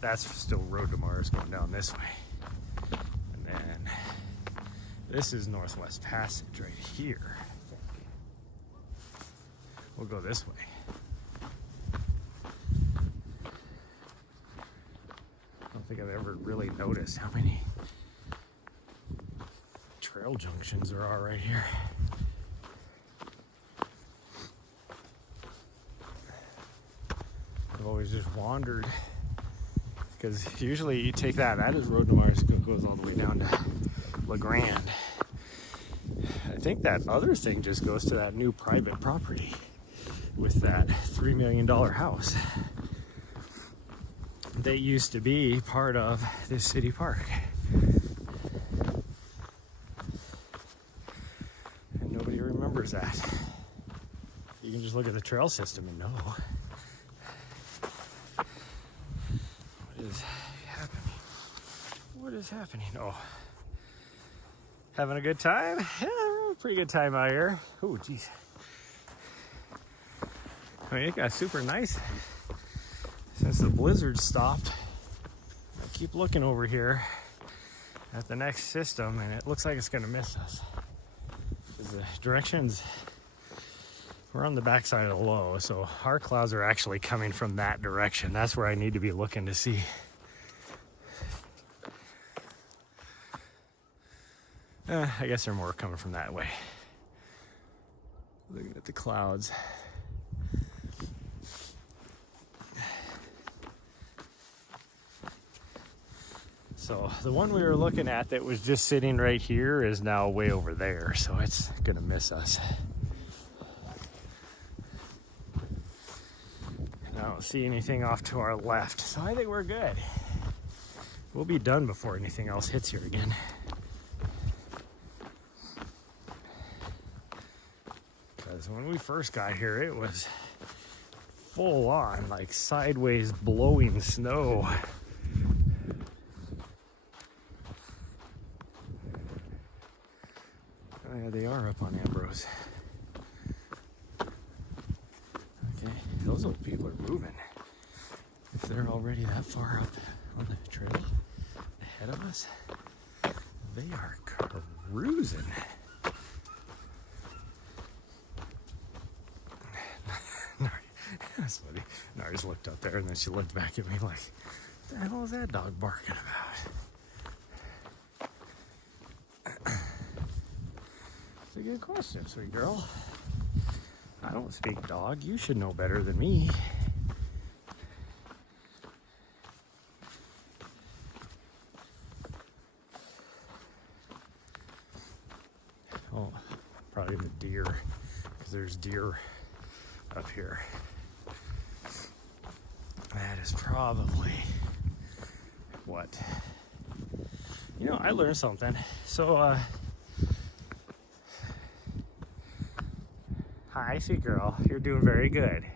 That's still Road to Mars going down this way. And then this is Northwest Passage right here. We'll go this way. really noticed how many trail junctions there are right here. I've always just wandered because usually you take that is Road to Mars, goes all the way down to La Grande. I think that other thing just goes to that new private property with that $3 million house. They used to be part of this city park. And nobody remembers that. You can just look at the trail system and know. What is happening? What is happening? Oh. Having a good time? Yeah, pretty good time out here. Oh, geez. I mean, it got super nice since the blizzard stopped. I keep looking over here at the next system, and it looks like it's going to miss us. Because the directions, we're on the backside of the low, so our clouds are actually coming from that direction. That's where I need to be looking to see. I guess they're more coming from that way. Looking at the clouds. So the one we were looking at that was just sitting right here is now way over there, so it's gonna miss us. And I don't see anything off to our left, so I think we're good. We'll be done before anything else hits here again. Because when we first got here, it was full on, like sideways blowing snow. Oh yeah, they are up on Ambrose. Okay, those old people are moving. If they're already that far up on the trail ahead of us, they are cruising. That's funny. Nahri's looked up there and then she looked back at me like, what the hell is that dog barking about? It's a good question, sweet girl. I don't speak dog. You should know better than me. Oh, probably the deer, because there's deer up here. That is probably what. You know, I learned something. So, hi, sweet girl. You're doing very good.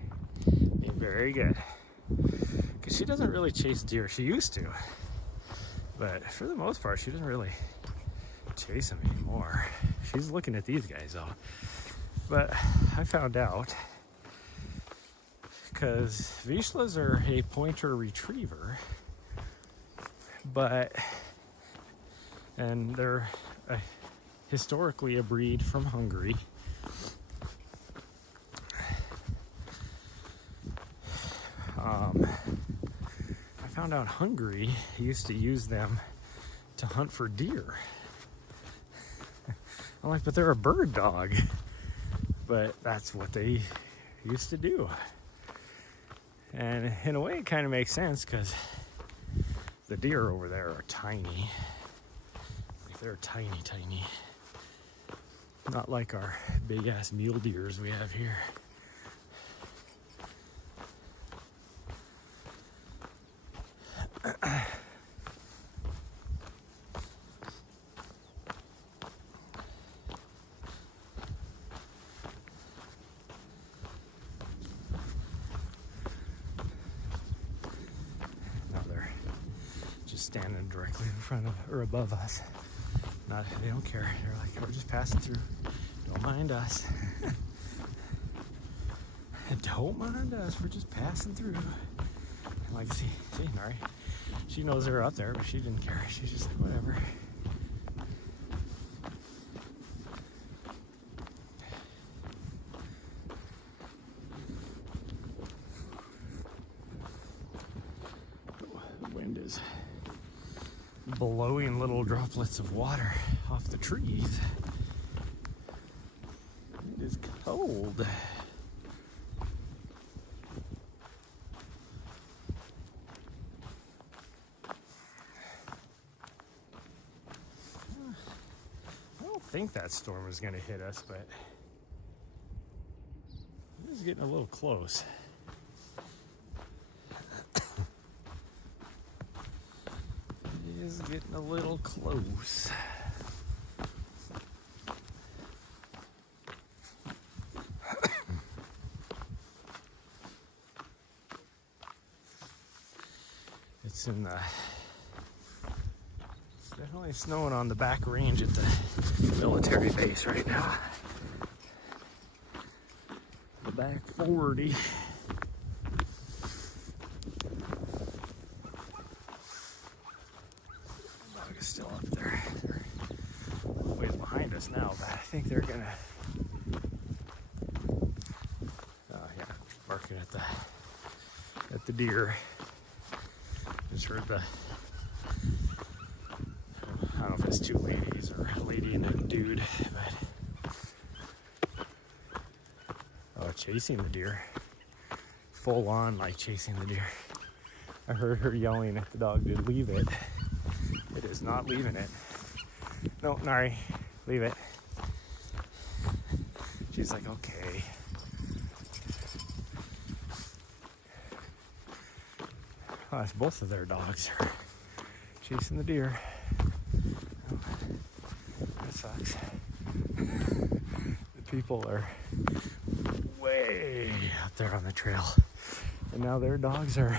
You're very good. Because she doesn't really chase deer. She used to. But for the most part, she doesn't really chase them anymore. She's looking at these guys, though. But I found out, because Vizslas are a pointer retriever, and they're historically a breed from Hungary. I found out Hungary used to use them to hunt for deer. I'm like, but they're a bird dog. But that's what they used to do. And in a way, it kind of makes sense because the deer over there are tiny. Like they're tiny, tiny. Not like our big ass mule deers we have here. Standing directly in front of or above us. They don't care. They're like, we're just passing through. Don't mind us. Don't mind us. We're just passing through. And like, see, Nahri. She knows they're up there, but she didn't care. She's just like, whatever. The wind is blowing little droplets of water off the trees. It is cold. I don't think that storm is going to hit us, but it is getting a little close. It is getting a little close. It's definitely snowing on the back range at the military base right now. The back 40. Dog is still up there. They're a little ways behind us now, but I think they're gonna. Oh yeah, barking at the deer. Just heard the. I don't know if it's two ladies or a lady and a dude, but chasing the deer, full on like chasing the deer. I heard her yelling at the dog to leave it. It is not leaving it. No, Nahri, leave it. She's like, okay. Oh, it's both of their dogs are chasing the deer. That sucks. The people are way out there on the trail, and now their dogs are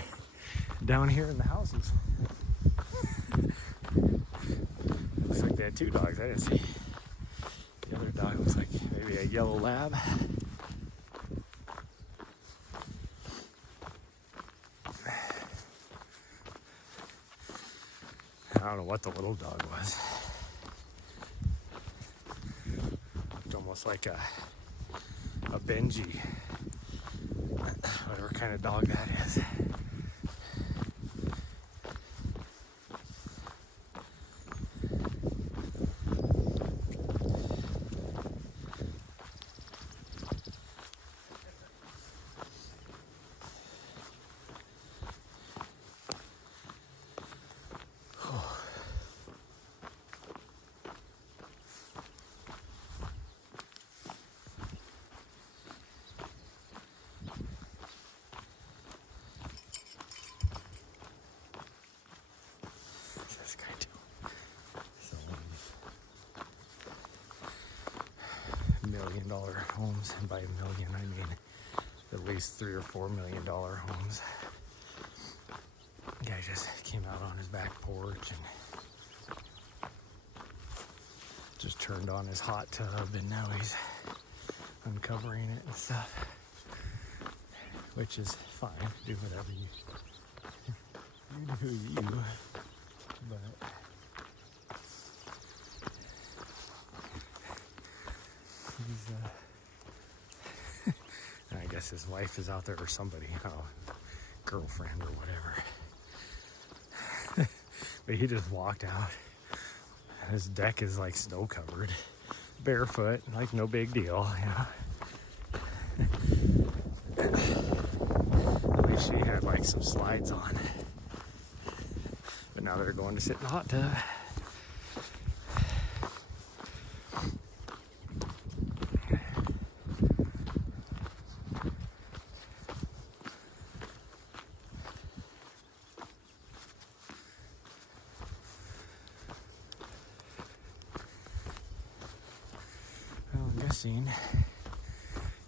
down here in the houses. Looks like they had two dogs. I didn't see. The other dog looks like maybe a yellow lab. I don't know what the little dog was. It's almost like a Benji, whatever kind of dog that is. This guy too. Selling $1 million homes, and by a million I mean at least $3 or $4 million homes. Guy just came out on his back porch and just turned on his hot tub, and now he's uncovering it and stuff, which is fine. Do whatever you do, but he's I guess his wife is out there, or somebody, girlfriend or whatever. But he just walked out. His deck is like snow covered, barefoot, like no big deal, you know. At least she had like some slides on. But now they're going to sit in the hot tub.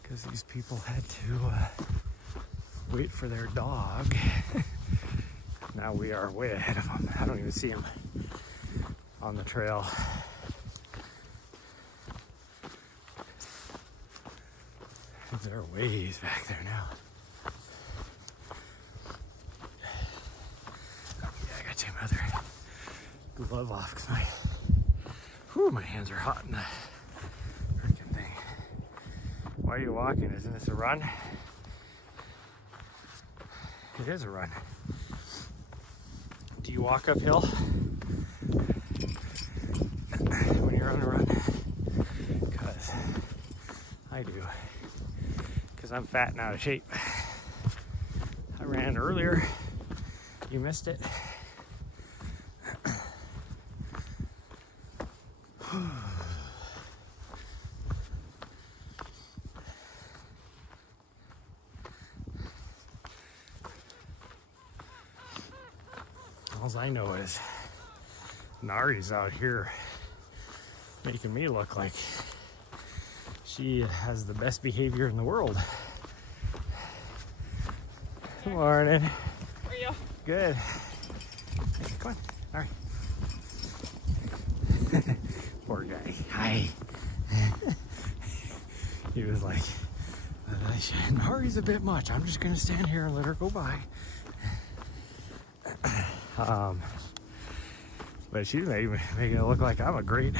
Because these people had to wait for their dog. Now we are way ahead of them. I don't even see him on the trail. They're ways back there now. Yeah, I gotta take my other glove off because my hands are hot in the freaking thing. Why are you walking? Isn't this a run? It is a run. Do you walk uphill? because I'm fat and out of shape. I ran earlier. You missed it. All I know is Nahri's out here making me look like she has the best behavior in the world. Good morning. How are you? Good. Come on. All right. Poor guy. Hi. He was like, Nahri's a bit much. I'm just going to stand here and let her go by. But she's making it look like I'm a great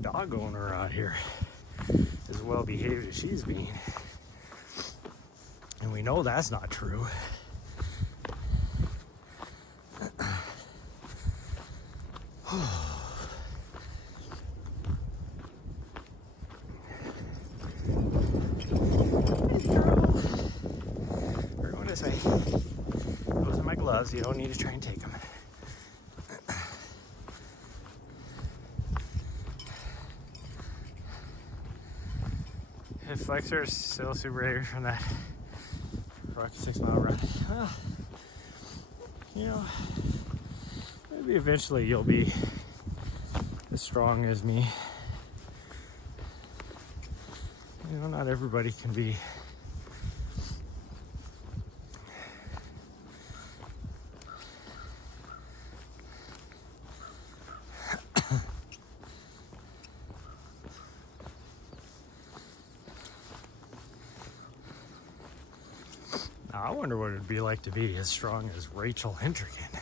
dog owner out here, as well behaved as she's being. And we know that's not true. We're going this way. Those are my gloves. You don't need to try and take them. His flexor is still super heavy from that rocky 6-mile run. Well, you know, maybe eventually you'll be as strong as me. You know, not everybody can be I wonder what it'd be like to be as strong as Rachel Hendricken.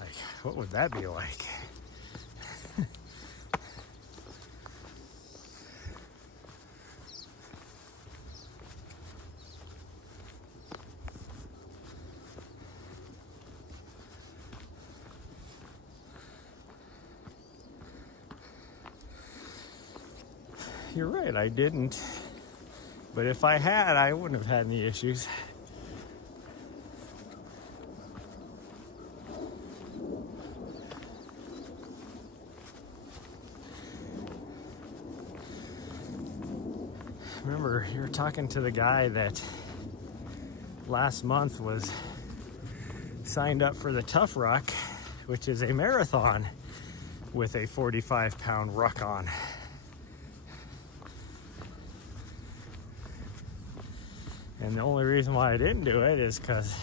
Like, what would that be like? You're right, I didn't. But if I had, I wouldn't have had any issues. Remember, you're talking to the guy that last month was signed up for the Tough Ruck, which is a marathon with a 45-pound ruck on. And the only reason why I didn't do it is because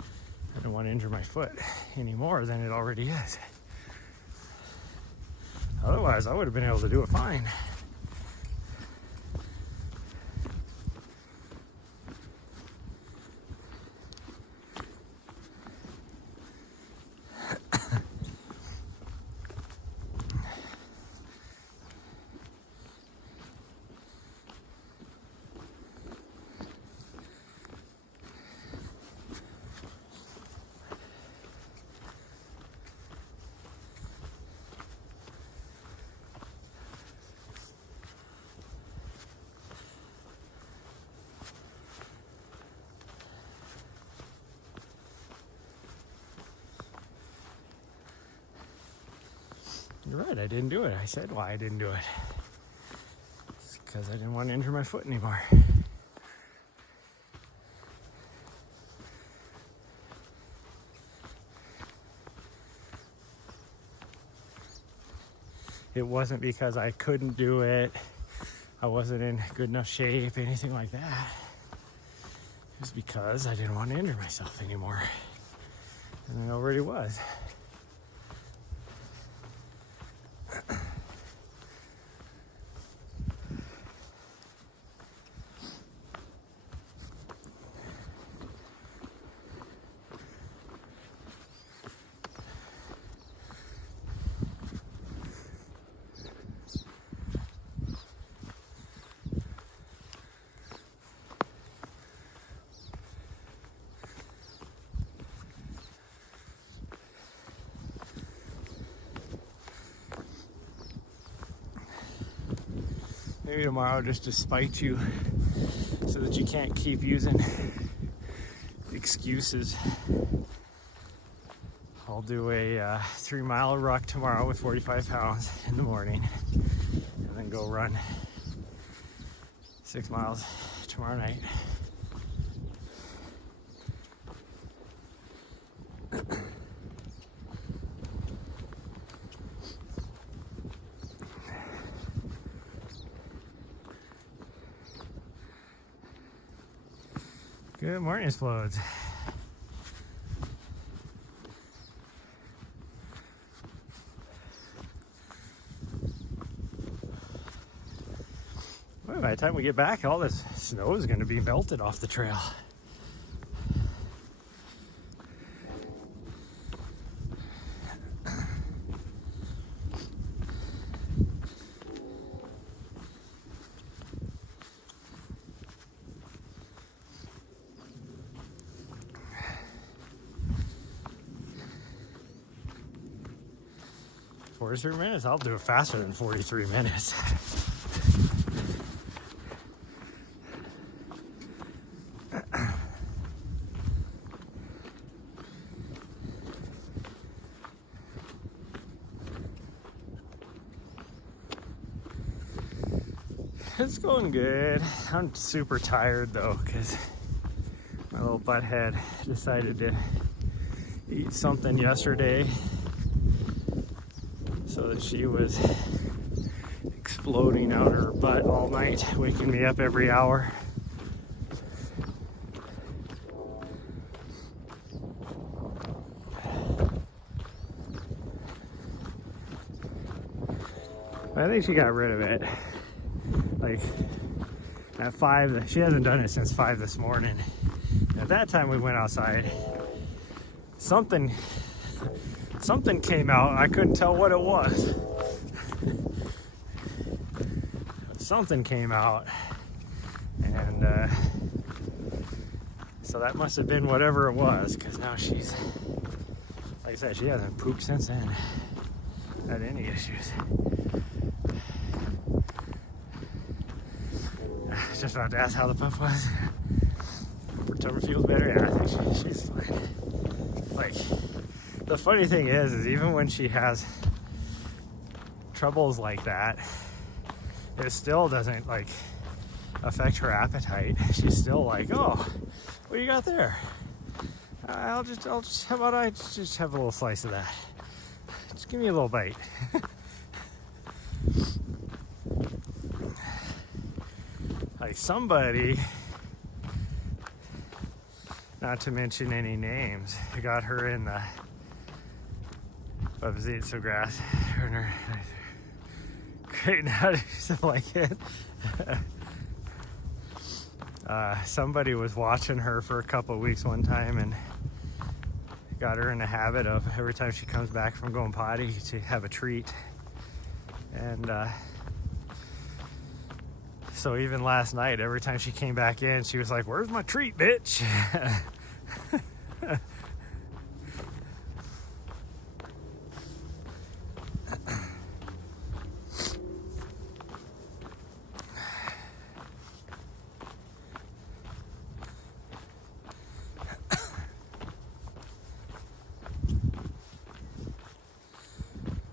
I didn't want to injure my foot any more than it already is. Otherwise, I would have been able to do it fine. You're right, I didn't do it. I said why I didn't do it. It's because I didn't want to injure my foot anymore. It wasn't because I couldn't do it. I wasn't in good enough shape, anything like that. It was because I didn't want to injure myself anymore. And I already was. maybe tomorrow, just to spite you so that you can't keep using excuses. I'll do a 3-mile ruck tomorrow with 45 pounds in the morning, and then go run 6 miles tomorrow night. Good morning, Explodes. Well, by the time we get back, all this snow is going to be melted off the trail. "43 minutes? I'll do it faster than 43 minutes. It's going good. I'm super tired though, because my little butthead decided to eat something yesterday, so that she was exploding out her butt all night, waking me up every hour. I think she got rid of it. Like at 5, she hasn't done it since 5 this morning. At that time we went outside. Something came out. I couldn't tell what it was. Something came out, and so that must have been whatever it was, because now she's, like I said, she hasn't pooped since then. Had any issues. Just about to ask how the pup was. Her tummy feels better. Yeah, I think she's fine. Like, the funny thing is even when she has troubles like that, it still doesn't like affect her appetite. She's still like, "Oh, what do you got there? I'll just how about I just have a little slice of that? Just give me a little bite." Like somebody, not to mention any names, got her in the so grass. Great, now to do something like it. Somebody was watching her for a couple of weeks one time and got her in the habit of every time she comes back from going potty to have a treat. And so even last night, every time she came back in, she was like, "Where's my treat, bitch?"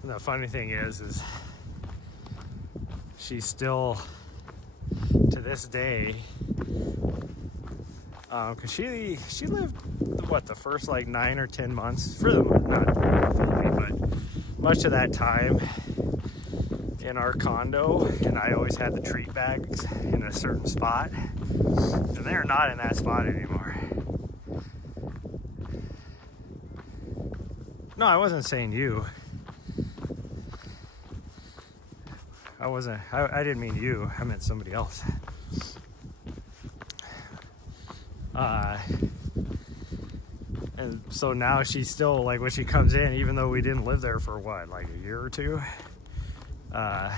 The funny thing is she's still, to this day, because she lived, what, the first like 9 or 10 months, for the not fully, but much of that time in our condo, and I always had the treat bags in a certain spot, and they're not in that spot anymore. No, I wasn't saying you. I didn't mean you, I meant somebody else. And so now she's still, like, when she comes in, even though we didn't live there for what, like a year or two, and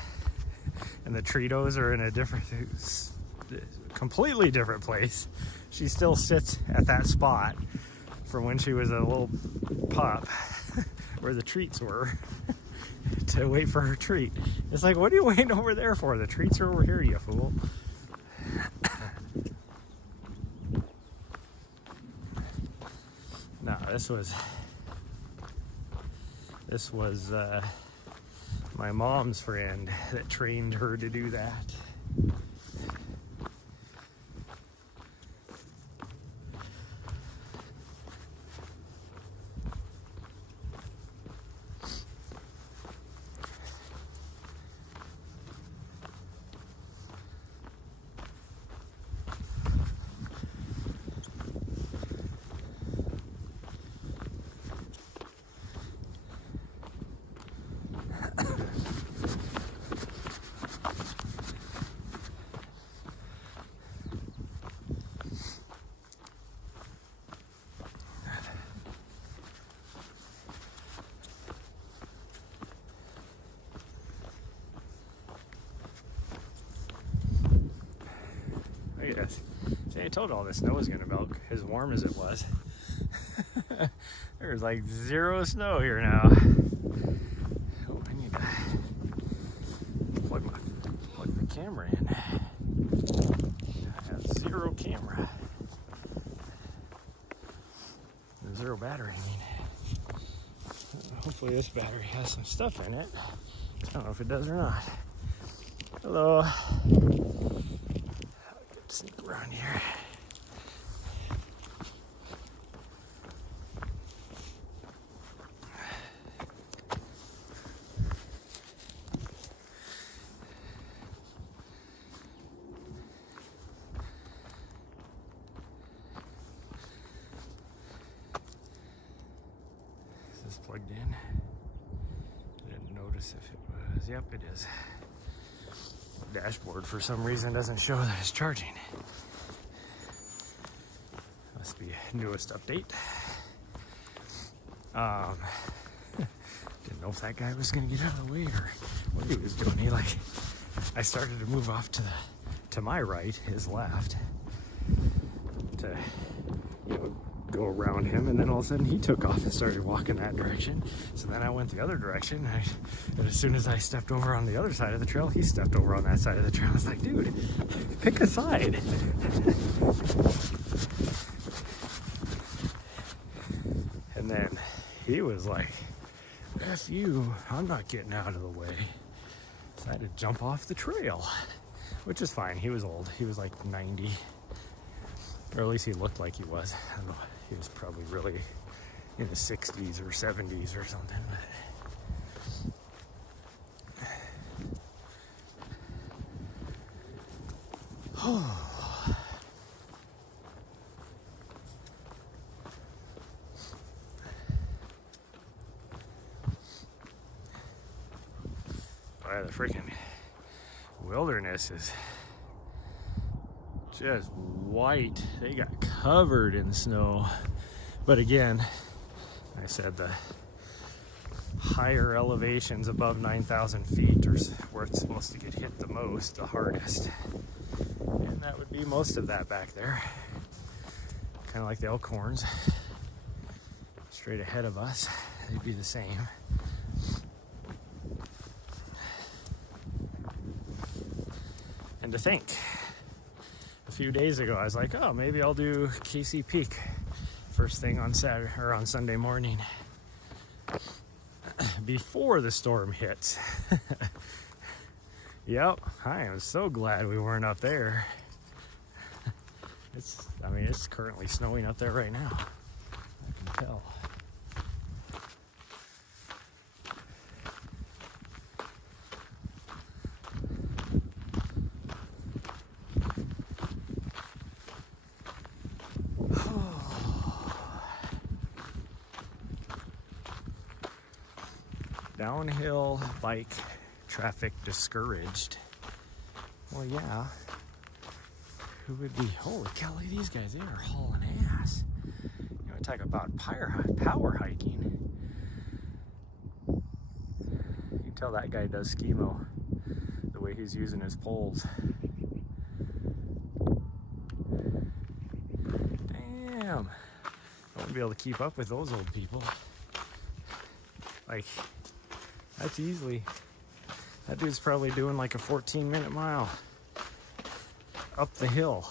the Tritos are in a different, completely different place, she still sits at that spot from when she was a little pup where the treats were. to wait for her treat. It's like, what are you waiting over there for? The treats are over here, you fool. No, this was my mom's friend that trained her to do that. Yes. See, I told all the snow was gonna melt as warm as it was. There's like zero snow here now. Oh, I need to plug the camera in. I have zero camera. Zero battery, I mean. Hopefully this battery has some stuff in it. I don't know if it does or not. Hello. Sneak around here. Is this plugged in? I didn't notice if it was. Yep, it is. Dashboard for some reason doesn't show that it's charging. Must be newest update. Didn't know if that guy was gonna get out of the way or what he was doing. I started to move off to my right, his left, to go around him, and then all of a sudden he took off and started walking that direction. So then I went the other direction, and as soon as I stepped over on the other side of the trail, he stepped over on that side of the trail. I was like, dude, pick a side. And then he was like, F you, I'm not getting out of the way. So I had to jump off the trail, which is fine. He was old. He was like 90. Or at least he looked like he was. I don't know. He was probably really in his 60s or 70s or something. Wow, the freaking wilderness is just white. They got covered in snow. But again, I said the higher elevations above 9,000 feet are where it's supposed to get hit the most, the hardest. And that would be most of that back there. Kind of like the Elkhorns. Straight ahead of us, they'd be the same. And to think, a few days ago, I was like, oh, maybe I'll do Casey Peak first thing on Saturday or on Sunday morning before the storm hits. Yep, I am so glad we weren't up there. It's currently snowing up there right now. I can tell. Downhill bike traffic discouraged. Well, yeah. Who would be? Holy cow, look at these guys. They are hauling ass. You know, talk about power hiking. You can tell that guy does skimo the way he's using his poles. Damn. I won't be able to keep up with those old people. Like, That's easily. That dude's probably doing like a 14-minute mile up the hill.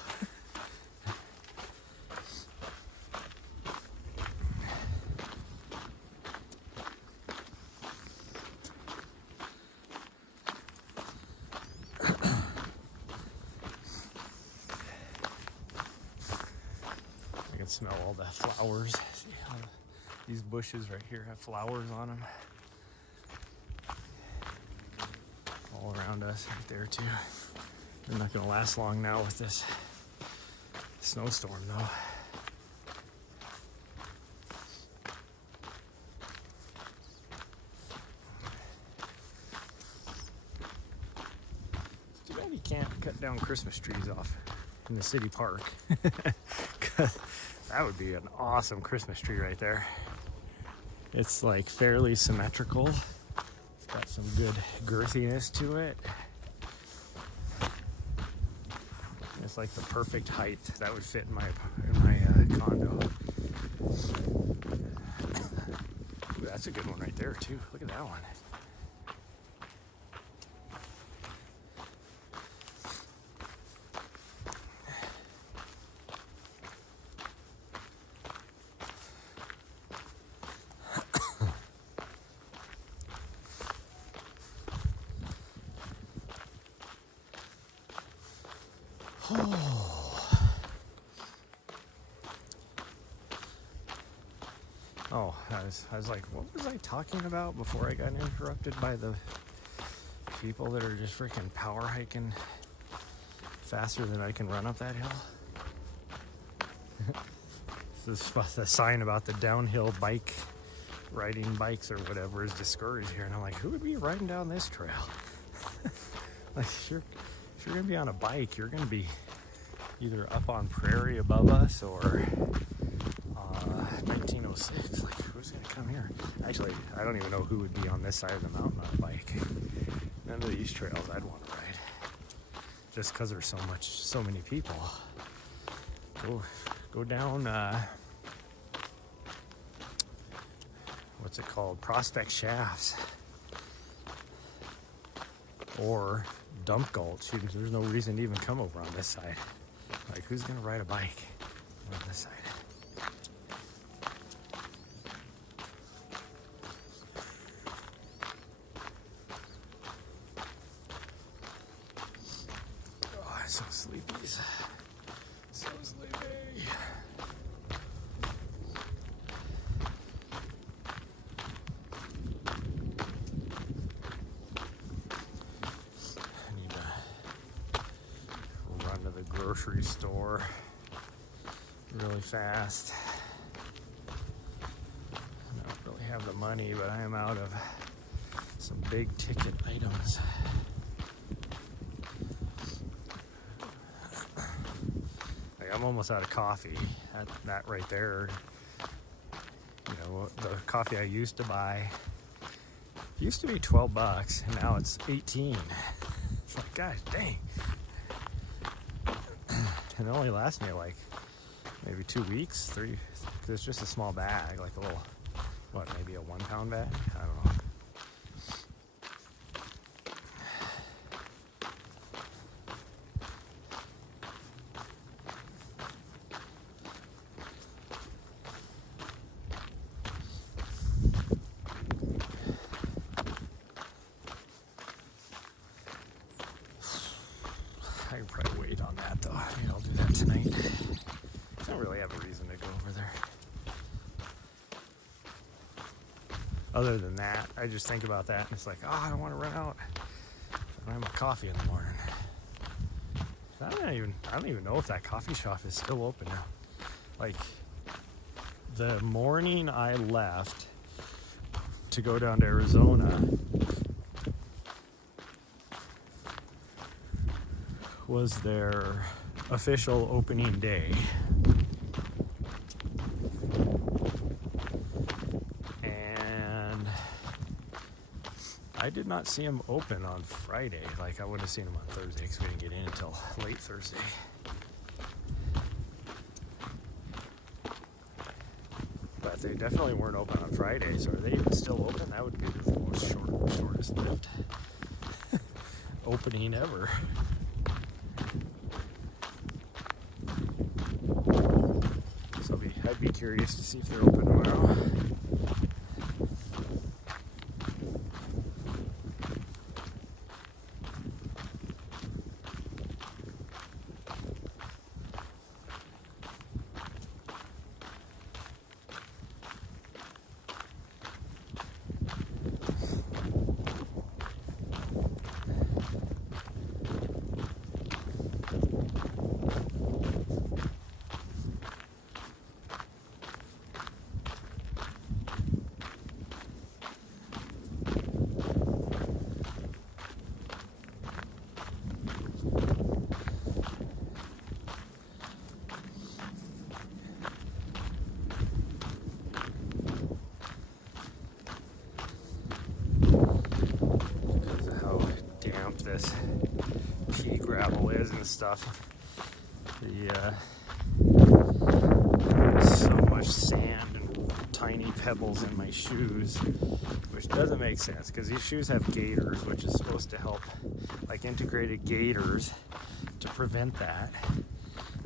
I can smell all the flowers. See how these bushes right here have flowers on them. All around us right there too. They're not gonna last long now with this snowstorm though. It's too bad you can't cut down Christmas trees off in the city park. 'Cause that would be an awesome Christmas tree right there. It's like fairly symmetrical. It's got some good girthiness to it. It's like the perfect height that would fit in my condo. Ooh, that's a good one right there too. Look at that one. Oh, I was like, what was I talking about before I got interrupted by the people that are just freaking power hiking faster than I can run up that hill? This is the sign about the downhill bike, riding bikes or whatever is discouraged here. And I'm like, who would be riding down this trail? Like, if you're gonna be on a bike, you're gonna be either up on prairie above us or 1906. Like, who's gonna come here? Actually, I don't even know who would be on this side of the mountain on a bike. None of these trails I'd want to ride, just because there's so many people. Go down. What's it called? Prospect Shafts or Dump Gulch. There's no reason to even come over on this side. Like, who's gonna ride a bike on this side? Oh, I'm so sleepy. So sleepy. I need to run to the grocery store really fast. I don't really have the money, but I am out of some big ticket items. Like, I'm almost out of coffee. That right there, you know, the coffee I used to buy used to be $12 and now it's 18. It's like, gosh dang. And it only lasts me like maybe 2 weeks, 3, because it's just a small bag, like a little, what, maybe a 1 pound bag? I don't know. I can probably wait on that though. Maybe I'll do that tonight. I don't really have a reason to go over there. Other than that, I just think about that and it's like, oh, I don't want to run out. I don't have my coffee in the morning. I don't even know if that coffee shop is still open now. Like, the morning I left to go down to Arizona was their official opening day. And I did not see them open on Friday. Like, I would have seen them on Thursday because we didn't get in until late Thursday. But they definitely weren't open on Friday, so are they even still open? That would be the most shortest lived opening ever. So I'd be curious to see if they're open tomorrow. This pea gravel is and stuff. There's so much sand and tiny pebbles in my shoes, which doesn't make sense because these shoes have gaiters, which is supposed to help, like integrated gaiters to prevent that.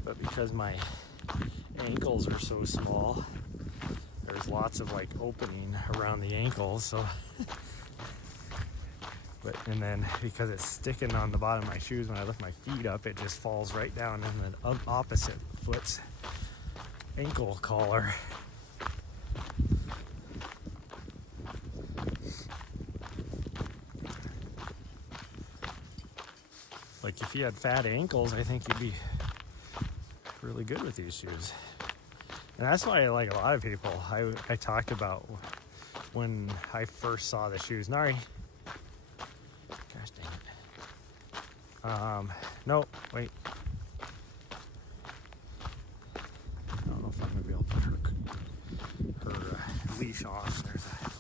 But because my ankles are so small, there's lots of like opening around the ankles, so and then because it's sticking on the bottom of my shoes when I lift my feet up, it just falls right down in the opposite foot's ankle collar. Like if you had fat ankles, I think you'd be really good with these shoes. And that's why I like a lot of people. I talked about when I first saw the shoes. Nahri. Gosh dang it. No, wait. I don't know if I'm gonna be able to put her leash on. There's an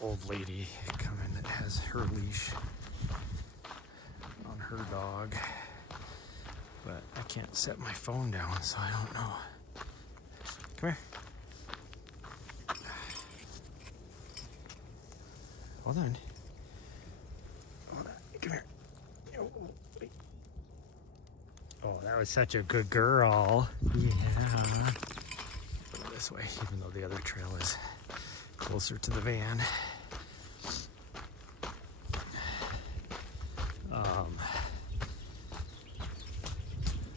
old lady coming that has her leash on her dog. But I can't set my phone down, so I don't know. Come here. Hold on. Come here. Oh, wait. Oh, that was such a good girl. Yeah. Go this way, even though the other trail is closer to the van.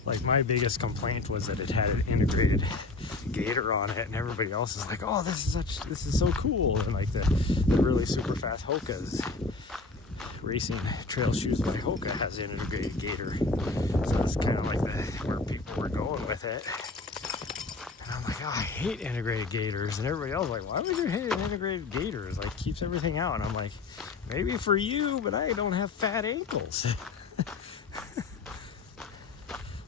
Like my biggest complaint was that it had an integrated gaiter on it, and everybody else is like, "Oh, this is so cool!" And like the really super fast Hoka's racing trail shoes by Hoka has an integrated gaiter, so that's kind of like where people were going with it. And I'm like, "Oh, I hate integrated gaiters," and everybody else is like, "Why would you hate an integrated gaiter? It's like keeps everything out." And I'm like, "Maybe for you, but I don't have fat ankles."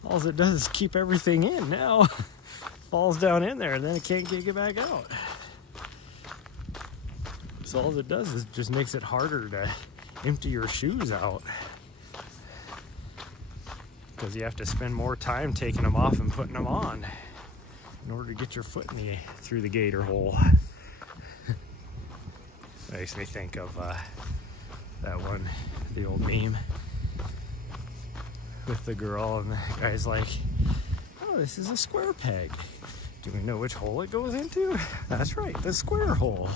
All it does is keep everything in now. Falls down in there and then it can't get back out. So all it does is just makes it harder to empty your shoes out. Because you have to spend more time taking them off and putting them on in order to get your foot through the gaiter hole. Makes me think of that one, the old meme with the girl and the guy's like, "Oh, this is a square peg. Do we know which hole it goes into?" That's right, the square hole.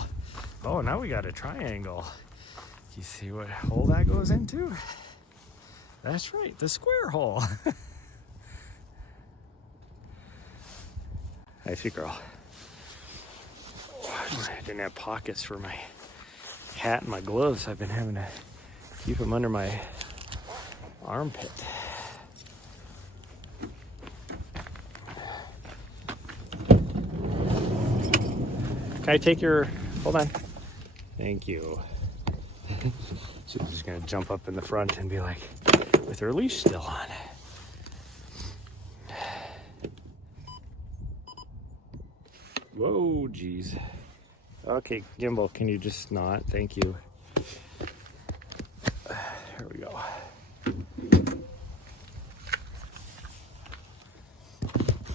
Oh, now we got a triangle. You see what hole that goes into? That's right, the square hole. Hi, sweet girl. Oh, I didn't have pockets for my hat and my gloves. I've been having to keep them under my armpit. Can I take your, hold on. Thank you. She's just gonna jump up in the front and be like, with her leash still on. Whoa, geez. Okay, Gimbal, can you just not? Thank you. Here we go.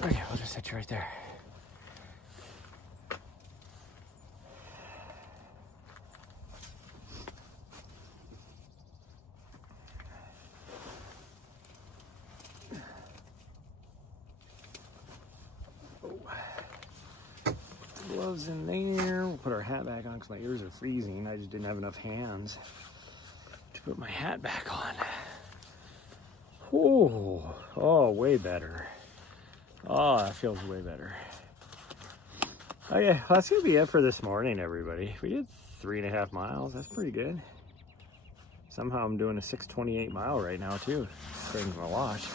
Okay, we'll just set you right there. gloves in there. We'll put our hat back on because my ears are freezing. I just didn't have enough hands to put my hat back on. Oh, way better. Oh, that feels way better. Okay, well, that's gonna be it for this morning, everybody. We did 3.5 miles. That's pretty good. Somehow I'm doing a 6:28 mile right now too, according to my watch.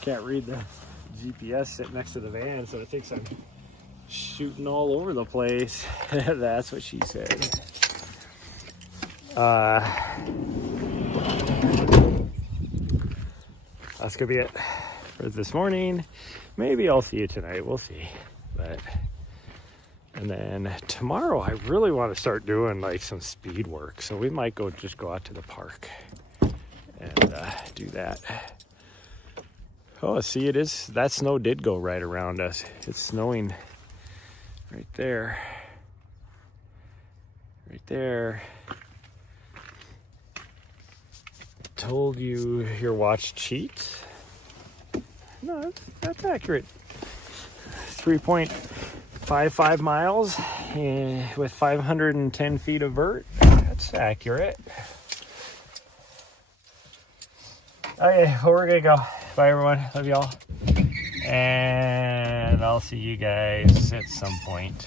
Can't read the GPS sitting next to the van, so it thinks I'm shooting all over the place. That's what she said. That's gonna be it for this morning. Maybe I'll see you tonight. We'll see. And then tomorrow, I really want to start doing like some speed work. So we might go out to the park and do that. Oh, see, that snow did go right around us. It's snowing right there. Right there. Told you your watch cheats. No, that's accurate. 3.55 miles with 510 feet of vert. That's accurate. Okay, well, we're gonna go. Bye, everyone. Love y'all. And I'll see you guys at some point.